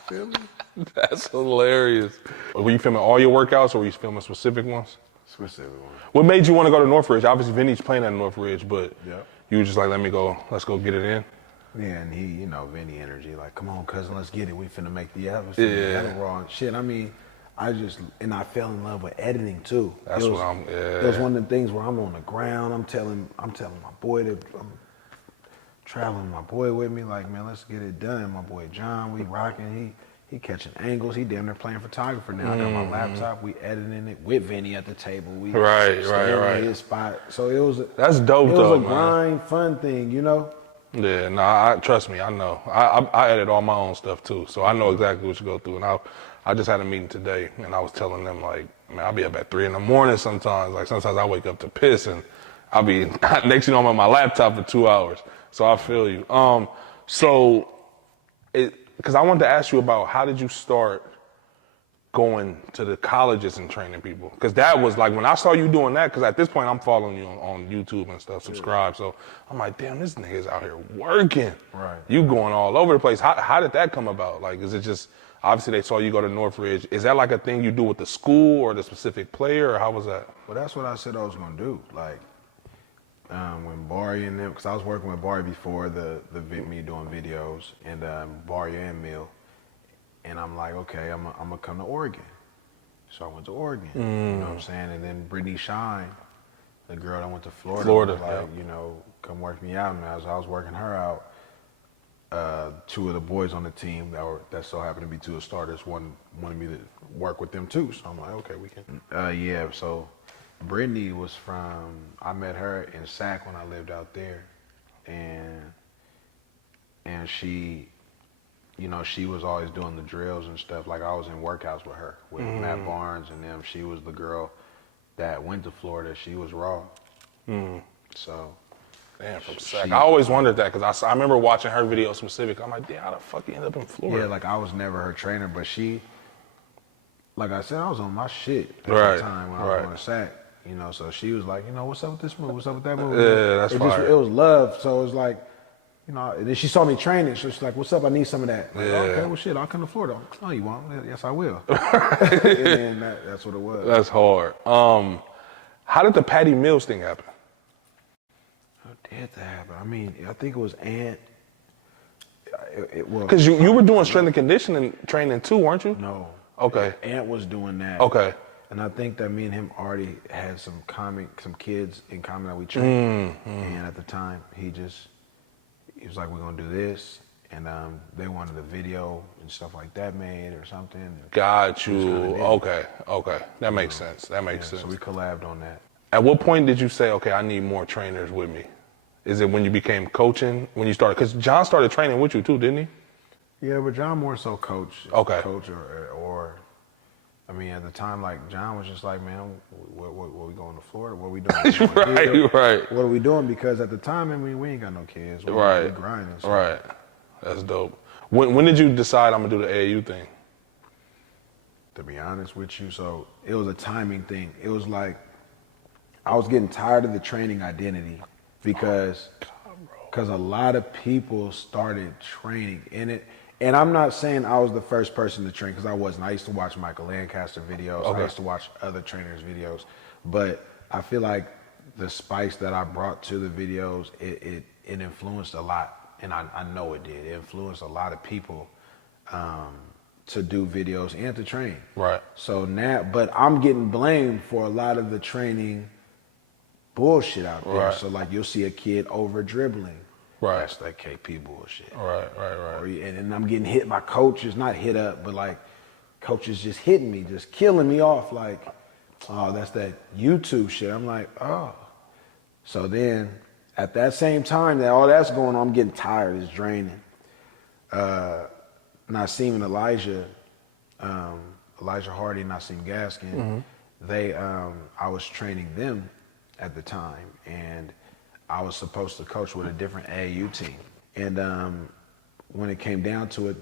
Feel me? That's hilarious. Were you filming all your workouts or were you filming specific ones? Specific one. What made you want to go to Northridge? Obviously, Vinny's playing at Northridge, but Yeah. you were just like, let's go get it in. Yeah, and he, you know, Vinny energy, like, come on, cousin, let's get it. We finna make the episode. Yeah. Raw and shit. I mean, I fell in love with editing too. That's It was one of the things where I'm on the ground. I'm telling my boy I'm traveling my boy with me, like, man, let's get it done. My boy John, we rocking. He catching angles. He damn near playing photographer now. I got my laptop. We editing it with Vinny at the table. We Right. in his spot. So it was. That's dope, It was though, a man. grind, fun thing, you know. Yeah, nah, trust me, I know. I edit all my own stuff too, so I know exactly what you go through. And I just had a meeting today, and I was telling them, like, man, I'll be up at 3 a.m. sometimes. Like, sometimes I wake up to piss, and I'll be, next thing you know, I'm on my laptop for 2 hours. So I feel you. Because I wanted to ask you about how did you start going to the colleges and training people? Because that was like, when I saw you doing that, because at this point I'm following you on YouTube and stuff, subscribe. So I'm like, damn, this nigga's out here working. Right. You going all over the place. How did that come about? Like, is it just, obviously they saw you go to Northridge. Is that like a thing you do with the school or the specific player, or how was that? Well, that's what I said I was gonna do. Like, when Barry and them, because I was working with Barry before me doing videos, and Barry and Mill, and I'm like, okay, I'm gonna come to Oregon. So I went to Oregon, you know what I'm saying? And then Brittany Shine, the girl that went to Florida, was like, you know, come work me out. And as I was working her out, two of the boys on the team that so happened to be two of the starters wanted me to work with them too. So I'm like, okay, we can. Yeah, so Brittany was I met her in Sac when I lived out there. And she, you know, she was always doing the drills and stuff. Like, I was in workouts with her, with Matt Barnes and them. She was the girl that went to Florida. She was raw. So. Damn, from Sac. I always wondered that, because I remember watching her video specific. I'm like, damn, how the fuck you end up in Florida? Yeah, like, I was never her trainer, but she, like I said, I was on my shit at Right, the time when I was going to Sac. You know, so she was like, you know, what's up with this move? What's up with that move? Yeah, that's fire. It was love. So it was like, you know, and then she saw me training. So she's like, what's up? I need some of that. Like, Yeah. okay, well, shit, I'll come to Florida. Oh, you want? Yes, I will. And then that's what it was. That's hard. How did the Patty Mills thing happen? How did that happen? I mean, I think it was Ant. It was. Because you were doing strength and conditioning training too, weren't you? No. Okay. Ant was doing that. Okay. And I think that me and him already had some kids in common that we trained. And at the time, he was like, we're going to do this. And they wanted a video and stuff like that made or something. Got you. Okay. That makes sense. That makes sense. So we collabed on that. At what point did you say, okay, I need more trainers with me? Is it when you became coaching, when you started? Because John started training with you too, didn't he? Yeah, but John more so coach. Okay. Coach or I mean, at the time, like, John was just like, man, what we going to Florida? What we doing? Right. What are we doing? Because at the time, I mean, we ain't got no kids. We grinding. So. Right. That's dope. When did you decide I'm going to do the AAU thing? To be honest with you, so it was a timing thing. It was like, I was getting tired of the training identity because a lot of people started training in it. And I'm not saying I was the first person to train, because I wasn't. I used to watch Michael Lancaster videos. Okay. I used to watch other trainers' videos. But I feel like the spice that I brought to the videos, it influenced a lot. And I know it did. It influenced a lot of people to do videos and to train. Right. So now, but I'm getting blamed for a lot of the training bullshit out there. Right. So, like, you'll see a kid over dribbling. Right. That's that KP bullshit. Right. And I'm getting hit by coaches, not hit up, but like coaches just hitting me, just killing me off. Like, oh, that's that YouTube shit. I'm like, oh. So then at that same time that all that's going on, I'm getting tired. It's draining. Naseem and Elijah Hardy and Naseem Gaskin, I was training them at the time, and I was supposed to coach with a different AAU team. And when it came down to it,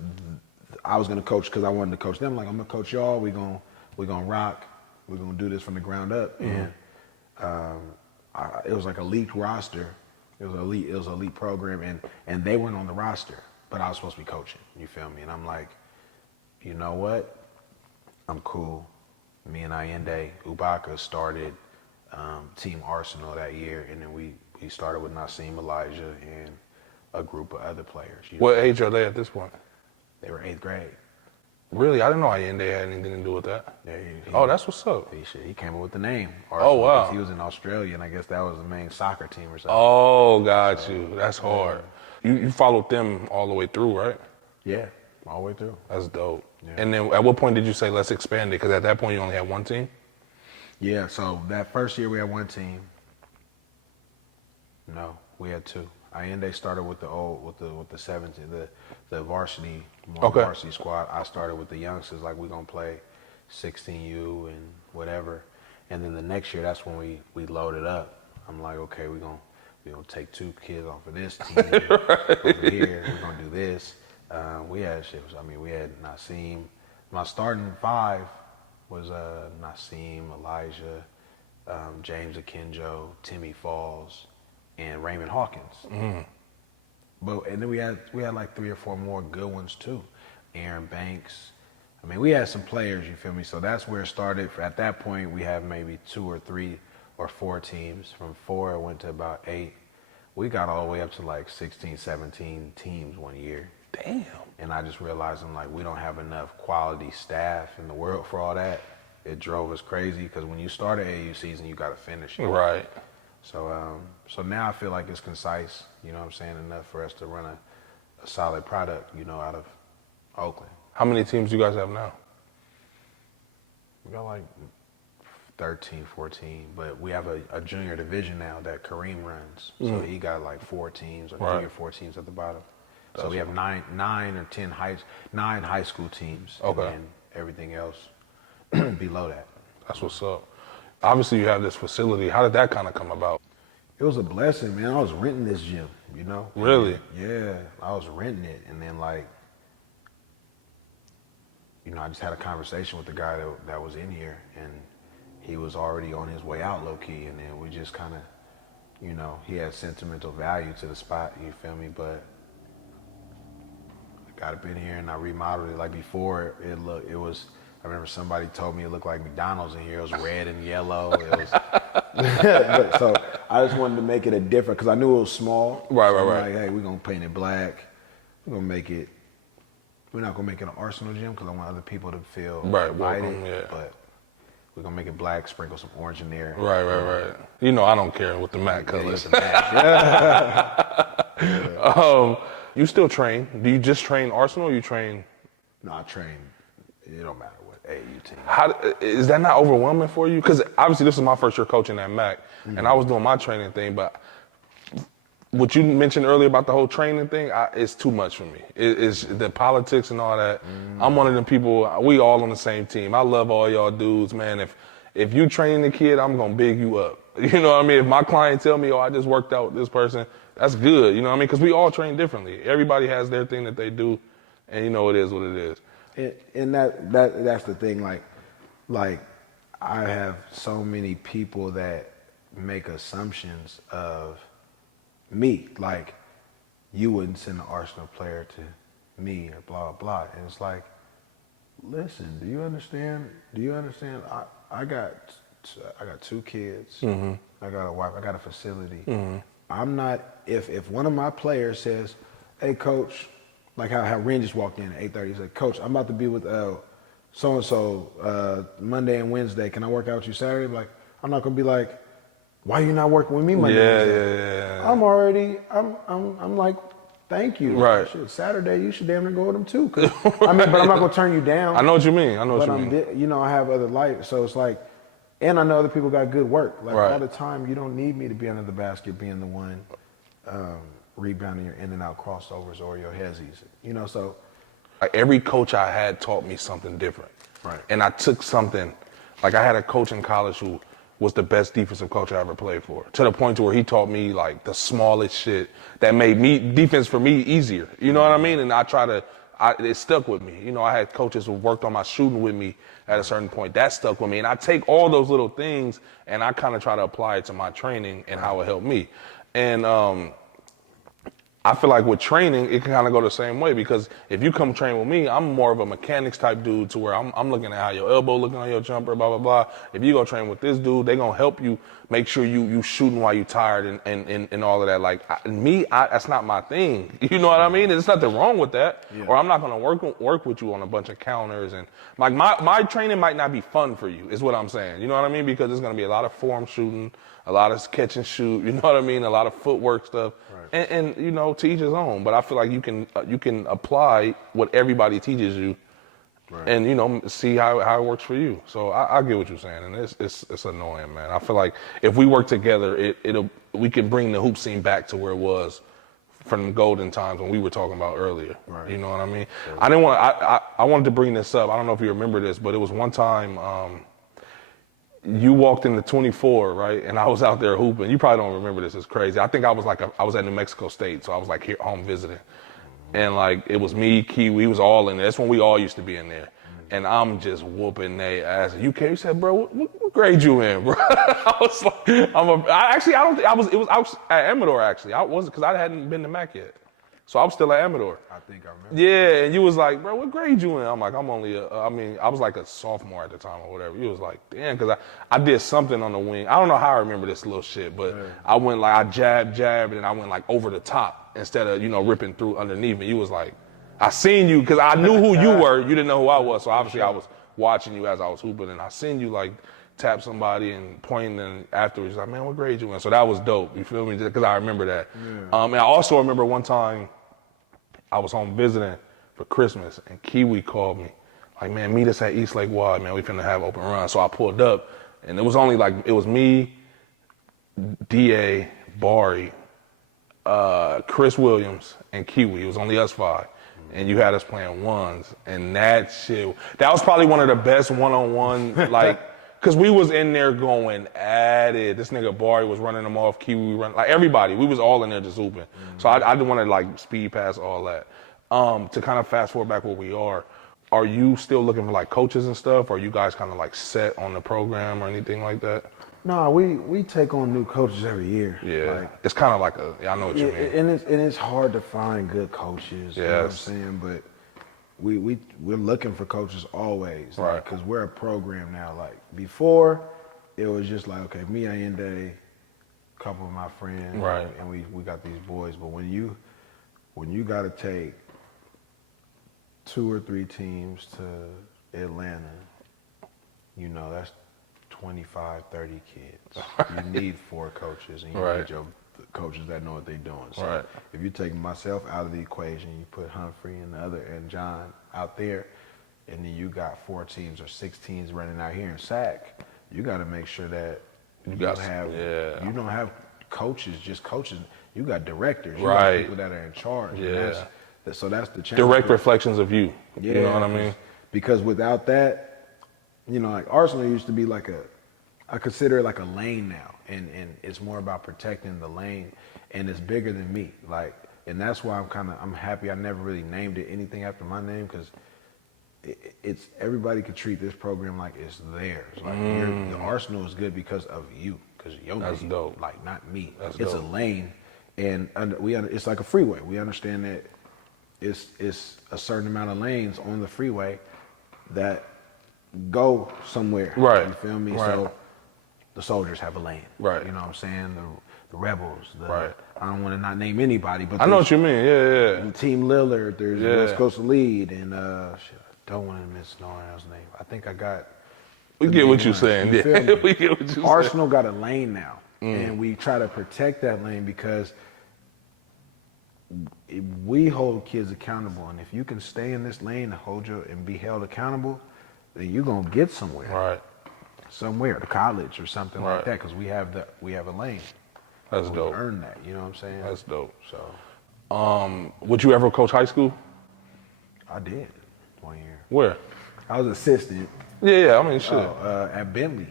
I was gonna coach because I wanted to coach them. Like, I'm gonna coach y'all. We're gonna rock. We're gonna do this from the ground up. And it was like a elite roster. It was an elite program, and they weren't on the roster, but I was supposed to be coaching. You feel me? And I'm like, you know what? I'm cool. Me and Allende Ubaka started Team Arsenal that year, and then we started with Naseem, Elijah, and a group of other players. What age are they at this point? They were 8th grade. Really? I didn't know Allende had anything to do with that. Yeah, that's what's up. He came up with the name Arsenal. Oh, wow. He was in Australia, and I guess that was the main soccer team or something. Oh, got you. That's hard. You followed them all the way through, right? Yeah, all the way through. That's dope. Yeah. And then at what point did you say, let's expand it? Because at that point, you only had one team? Yeah, so that first year we had one team. No, we had two. Allende started with the 17, the varsity, varsity squad. I started with the youngsters, like we're gonna play 16U and whatever. And then the next year, that's when we loaded up. I'm like, okay, we're gonna take 2 kids off of this team over here. We're gonna do this. We had shit. I mean, we had Nasim. My starting 5 was Nasim, Elijah, James Akinjo, Timmy Falls, and Raymond Hawkins. But and then we had like 3 or 4 more good ones too. Aaron Banks. I mean, we had some players, you feel me? So that's where it started. At that point, we have maybe 2 or 3 or 4 teams. From 4, it went to about 8. We got all the way up to like 16, 17 teams one year. Damn. And I just realized I'm like, we don't have enough quality staff in the world for all that. It drove us crazy because when you start an AAU season, you got to finish it. Right. So so now I feel like it's concise, you know what I'm saying, enough for us to run a solid product, you know, out of Oakland. How many teams do you guys have now? We got like 13, 14, but we have a junior division now that Kareem runs. So he got like 4 teams, or 3 or 4 teams at the bottom. So we have 9 or 10 9 high school teams. Okay. And then everything else below that. That's what's up. Obviously, you have this facility. How did that kind of come about? It was a blessing, man. I was renting this gym, you know? Really? Yeah, I was renting it. And then, like, you know, I just had a conversation with the guy that was in here, and he was already on his way out low-key. And then we just kind of, you know, he had sentimental value to the spot, you feel me? But I got up in here and I remodeled it. Like, before, it was, I remember somebody told me it looked like McDonald's in here. It was red and yellow. It was, so I just wanted to make it a different, because I knew it was small. Right. Like, hey, we're going to paint it black. We're not going to make it an Arsenal gym because I want other people to feel invited. Welcome, yeah. But we're going to make it black, sprinkle some orange in there. Right. You know, I don't care what the mat color is. You still train. Do you just train Arsenal or you train? No, I train. It don't matter what AAU team. How is that not overwhelming for you? Because obviously this is my first year coaching at MAC, and I was doing my training thing. But what you mentioned earlier about the whole training thing, it's too much for me. It's the politics and all that. I'm one of them people. We all on the same team. I love all y'all dudes, man. If you training the kid, I'm gonna big you up. You know what I mean? If my client tell me, oh, I just worked out with this person, that's good. You know what I mean? Because we all train differently. Everybody has their thing that they do, and you know it is what it is. And that's the thing. Like I have so many people that make assumptions of me. Like, you wouldn't send an Arsenal player to me or blah blah. And it's like, listen, do you understand? I got 2 kids. I got a wife. I got a facility. I'm not. If one of my players says, "Hey, coach," like how Ren just walked in at 8:30. He said, "Coach, I'm about to be with so and so Monday and Wednesday. Can I work out with you Saturday?" Like, I'm not gonna be like, "Why are you not working with me Monday?" Yeah. I'm like, thank you. Right. Shit, Saturday, you should damn near go with them too. I mean, but I'm not gonna turn you down. I know what you mean. You know, I have other life, so it's like, and I know other people got good work. Like, right. all the time, you don't need me to be under the basket, being the one rebounding your in and out crossovers or your hezzies. You know, so like every coach I had taught me something different. Right. And I took something. Like, I had a coach in college who was the best defensive coach I ever played for, to the point to where he taught me like the smallest shit that made defense for me easier. You know what I mean? And it stuck with me. You know, I had coaches who worked on my shooting with me at a certain point. That stuck with me. And I take all those little things and I kind of try to apply it to my training and how it helped me. And I feel like with training, it can kind of go the same way, because if you come train with me, I'm more of a mechanics type dude, to where I'm looking at how your elbow looking on your jumper, blah, blah, blah. If you go train with this dude, they going to help you make sure you shooting while you tired and all of that. Like, that's not my thing. You know what I mean? There's nothing wrong with that. Yeah. Or I'm not going to work with you on a bunch of counters. And like my training might not be fun for you, is what I'm saying. You know what I mean? Because there's going to be a lot of form shooting, a lot of catch and shoot, you know what I mean? A lot of footwork stuff. Right. And you know, to each his own. But I feel like you can apply what everybody teaches you and you know, see how it works for you. So I get what you're saying, and it's annoying, man. I feel like if we work together, we can bring the hoop scene back to where it was from the golden times when we were talking about earlier. Right. You know what I mean? I didn't want. I wanted to bring this up. I don't know if you remember this, but it was one time. You walked into 24, right? And I was out there hooping. You probably don't remember this. It's crazy. I think I was at New Mexico State, so I was like here home visiting. And like it was me, Kiwi, we was all in there. That's when we all used to be in there. And I'm just whooping they ass. You came, you said, bro, what grade you in, bro? I was like, I don't think I was at Amador actually. I wasn't, because I hadn't been to Mac yet. So I was still at Amador. I think I remember. Yeah, and you was like, bro, what grade you in? I'm like, I'm only I was like a sophomore at the time or whatever. You was like, damn, because I did something on the wing. I don't know how I remember this little shit, but I went like, I jabbed, and I went like over the top instead of, you know, ripping through underneath. And you was like, I seen you, because I knew who you were. You didn't know who I was. So obviously I was watching you as I was hooping, and I seen you like tap somebody and point, and afterwards, like, man, what grade you in? So that was dope. You feel me? Because I remember that. Yeah. And I also remember one time, I was home visiting for Christmas, and Kiwi called me, like, man, meet us at East Lake Wide, man, we finna have open run. So I pulled up, and it was only like, it was me, D.A., Bari, Chris Williams, and Kiwi. It was only us five. And you had us playing ones, and that was probably one of the best one-on-one, like, because we was in there going at it. This nigga Bari was running them off, Kiwi running, like everybody. We was all in there just hooping. So I didn't want to like speed past all that. To kind of fast forward back where we are you still looking for like coaches and stuff? Or are you guys kind of like set on the program or anything like that? No, we take on new coaches every year. Yeah, like, it's kind of like I know what you mean. And it's hard to find good coaches. You know what I'm saying? But we're looking for coaches always, right? Because we're a program now. Like before, it was just like, okay, me, Allende, a couple of my friends, right? And we got these boys. But when you got to take 2 or 3 teams to Atlanta, you know that's 25, 30 kids. You need 4 coaches, and you need your coaches that know what they're doing. So if you take myself out of the equation, you put Humphrey and John out there, and then you got 4 teams or 6 teams running out here in SAC, you got to make sure that you don't have coaches, just coaches. You got directors. You got people that are in charge. Yeah. So that's the challenge. Direct reflections of you. Yeah, you know what I mean? Because without that, you know, like Arsenal used to be like I consider it like a lane now, and it's more about protecting the lane, and it's bigger than me. Like, and that's why I'm happy I never really named it anything after my name, because it's everybody could treat this program like it's theirs. Like the Arsenal is good because of you, because that's dope. Like not me. That's it's dope. A lane, and it's like a freeway. We understand that it's a certain amount of lanes on the freeway that go somewhere. Right. You feel me? Right. So the soldiers have a lane. Right. You know what I'm saying? The rebels. Right. I don't want to not name anybody, but I know what you mean. Yeah. Team Lillard. There's West Coast Lead, and I don't want to miss no one else's name. I think I got. We get what you're saying. You feel me? We get what you're saying. Arsenal got a lane now, and we try to protect that lane because we hold kids accountable, and if you can stay in this lane and be held accountable, then you're gonna get somewhere. Right. Somewhere, to college or something like that, because we have a lane. That's dope. Earn that, you know what I'm saying? That's dope. So, would you ever coach high school? I did 1 year. Where? I was assistant. Yeah. I mean, shit. At Bentley.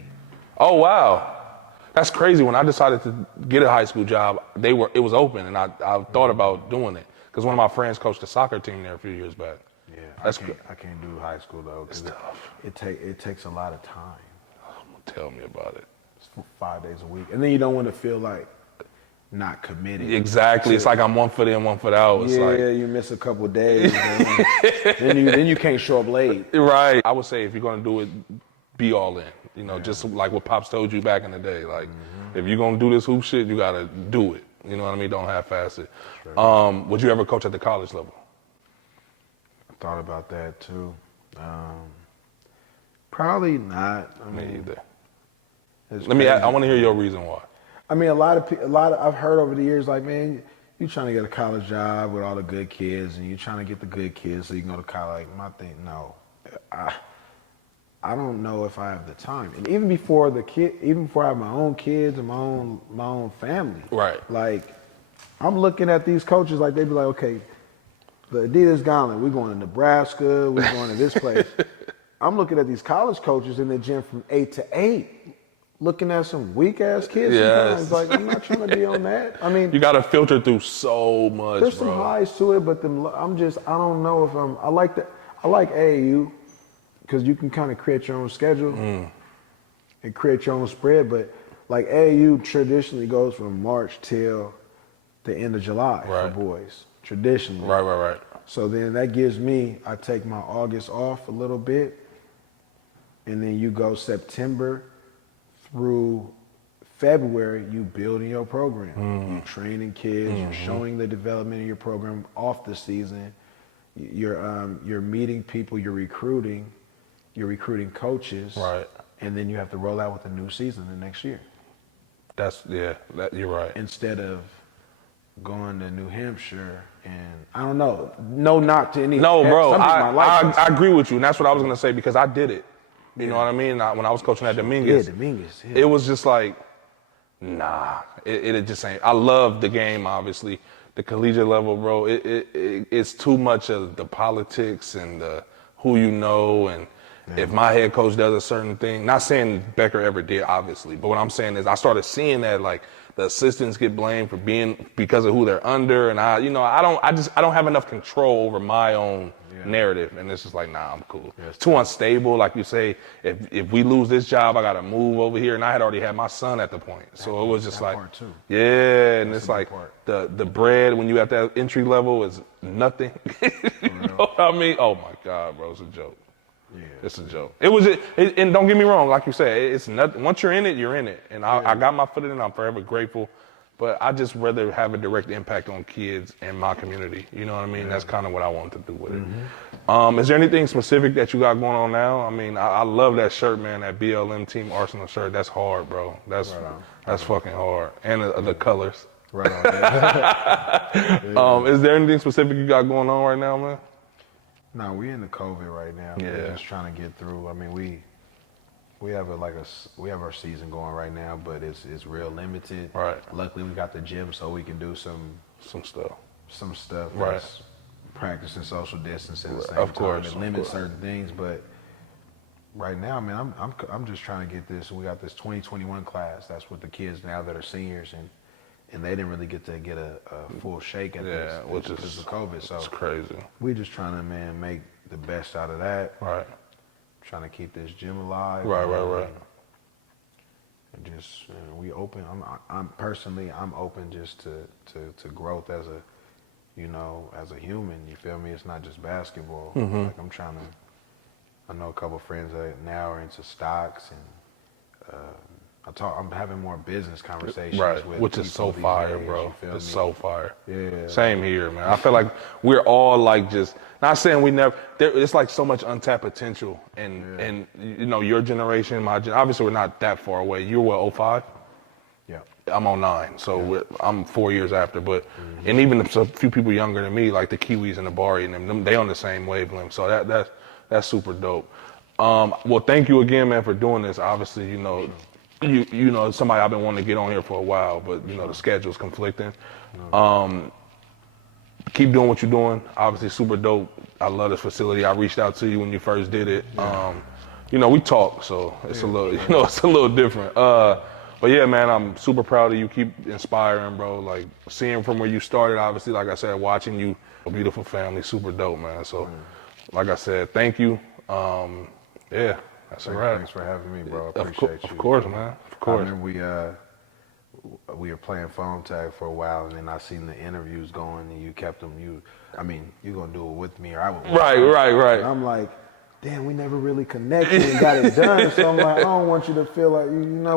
Oh wow, that's crazy. When I decided to get a high school job, it was open, and I thought about doing it because one of my friends coached the soccer team there a few years back. Yeah, I can't do high school though. It's tough. It takes a lot of time. Tell me about it. It's 5 days a week, and then you don't want to feel like not committed. Exactly. It's like I'm 1 foot in, 1 foot out. It's like you miss a couple of days, then you can't show up late. Right. I would say if you're gonna do it, be all in. You know, just like what Pops told you back in the day. Like, if you're gonna do this hoop shit, you gotta do it. You know what I mean? Don't half-ass it. Sure. Would you ever coach at the college level? I thought about that too. Probably not. Me either. I want to hear your reason why. I mean, a lot of I've heard over the years, like, man, you trying to get a college job with all the good kids, and you trying to get the good kids so you can go to college. Like, my thing, no. I don't know if I have the time. And even before even before I have my own kids and my own family. Right. Like, I'm looking at these coaches like they be like, okay, the Adidas Gauntlet, we're going to Nebraska, we're going to this place. I'm looking at these college coaches in the gym from 8 to 8, looking at some weak ass kids. Yes. Sometimes. Like, I'm not trying to be on that. I mean, You got to filter through so much, there's bro. some highs to it, but I don't know if I like AAU because you can kind of create your own schedule and create your own spread. But like AAU traditionally goes from March till the end of July for boys, traditionally. Right. So then that gives me, I take my August off a little bit, and then you go September through February, you building your program. You training kids, you're showing the development of your program off the season. You're meeting people, you're recruiting coaches. Right. And then you have to roll out with a new season the next year. You're right. Instead of going to New Hampshire and I don't know, no knock to any. No, bro, I I agree with you, and that's what I was gonna say because I did it. You know what I mean? When I was coaching at Dominguez, it was just like, nah, it just ain't. I love the game, obviously, the collegiate level, bro. It's too much of the politics and the who you know, and if my head coach does a certain thing, not saying Becker ever did, obviously, but what I'm saying is I started seeing that like. The assistants get blamed for because of who they're under, and I don't have enough control over my own narrative, and it's just like, nah, I'm cool. It's too unstable, like you say. If we lose this job, I gotta move over here, and I had already had my son at the point, so it was just like, yeah, and it's like the bread when you at that entry level is nothing. You know what I mean? Oh my God, bro, it's a joke. Yeah, it's a joke. And don't get me wrong, like you said, it's nothing. Once you're in it, you're in it. And I got my foot in it. I'm forever grateful. But I just rather have a direct impact on kids and my community. You know what I mean? That's kind of what I wanted to do with it. Is there anything specific that you got going on now? I mean, I love that shirt, man. That BLM Team Arsenal shirt. That's hard, bro. That's fucking hard. And the colors. Right on. Is there anything specific you got going on right now, man? No, we in the COVID right now. Yeah. We're just trying to get through. I mean, we have we have our season going right now, but it's real limited. Right. Luckily, we got the gym, so we can do some stuff. Right. That's practicing social distancing at the same Of time. course. It limits certain things, but right now, man, I'm just trying to get this. We got this 2021 class. That's what the kids now that are seniors and they didn't really get to get a full shake at this because of COVID. So it's crazy. We just trying to, man, make the best out of that. Right. Trying to keep this gym alive. Right. And just we open. I'm personally open just to growth as a human. You feel me? It's not just basketball. Like I know a couple of friends that now are into stocks and. I'm having more business conversations with which is so fire, days, bro. It's so fire. Yeah. Same here, man. I feel like we're all like just not saying we never. It's like so much untapped potential, and you know your generation, my gen. Obviously, we're not that far away. You're what, 05? Yeah. I'm 09, so I'm 4 years after. But and even a few people younger than me, like the Kiwis and the Bari and them, they on the same wavelength. So that's super dope. Well, thank you again, man, for doing this. Obviously, you know. You know, somebody I've been wanting to get on here for a while, but you know the schedule's conflicting. Keep doing what you're doing. Obviously, super dope. I love this facility. I reached out to you when you first did it. You know, we talk, so it's a little, it's a little different. But yeah, man, I'm super proud of you. Keep inspiring, bro. Like seeing from where you started. Obviously, like I said, watching you, a beautiful family, super dope, man. So, like I said, thank you. Yeah. That's a wrap. Thanks for having me, bro. I appreciate you. Of course, man. Of course. I remember we were playing phone tag for a while, and then I seen the interviews going, and you kept them. You're gonna do it with me, or I would. Right. And I'm like, damn, we never really connected and got it done. So I'm like, I don't want you to feel like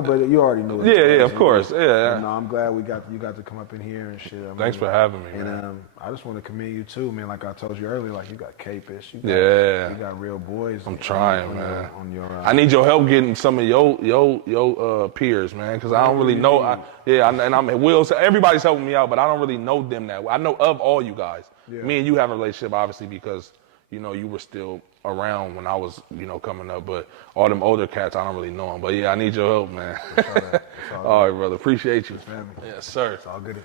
but you already knew it. Yeah, of course. Yeah. No, I'm glad you got to come up in here and shit. Thanks for having me, and, man. I just want to commend you too, man. Like I told you earlier, like you got K-Piss. You got real boys. I'm trying, man. On your, I need your help getting some of your peers, man, because I don't really know. And I'm Will. So everybody's helping me out, but I don't really know them that well. I know of all you guys. Yeah. Me and you have a relationship, obviously, because you know, you were still around when I was, you know, coming up. But all them older cats, I don't really know them. But yeah, I need your help, man. It's all All right, brother. Appreciate you. family. Yes, sir. It's all good.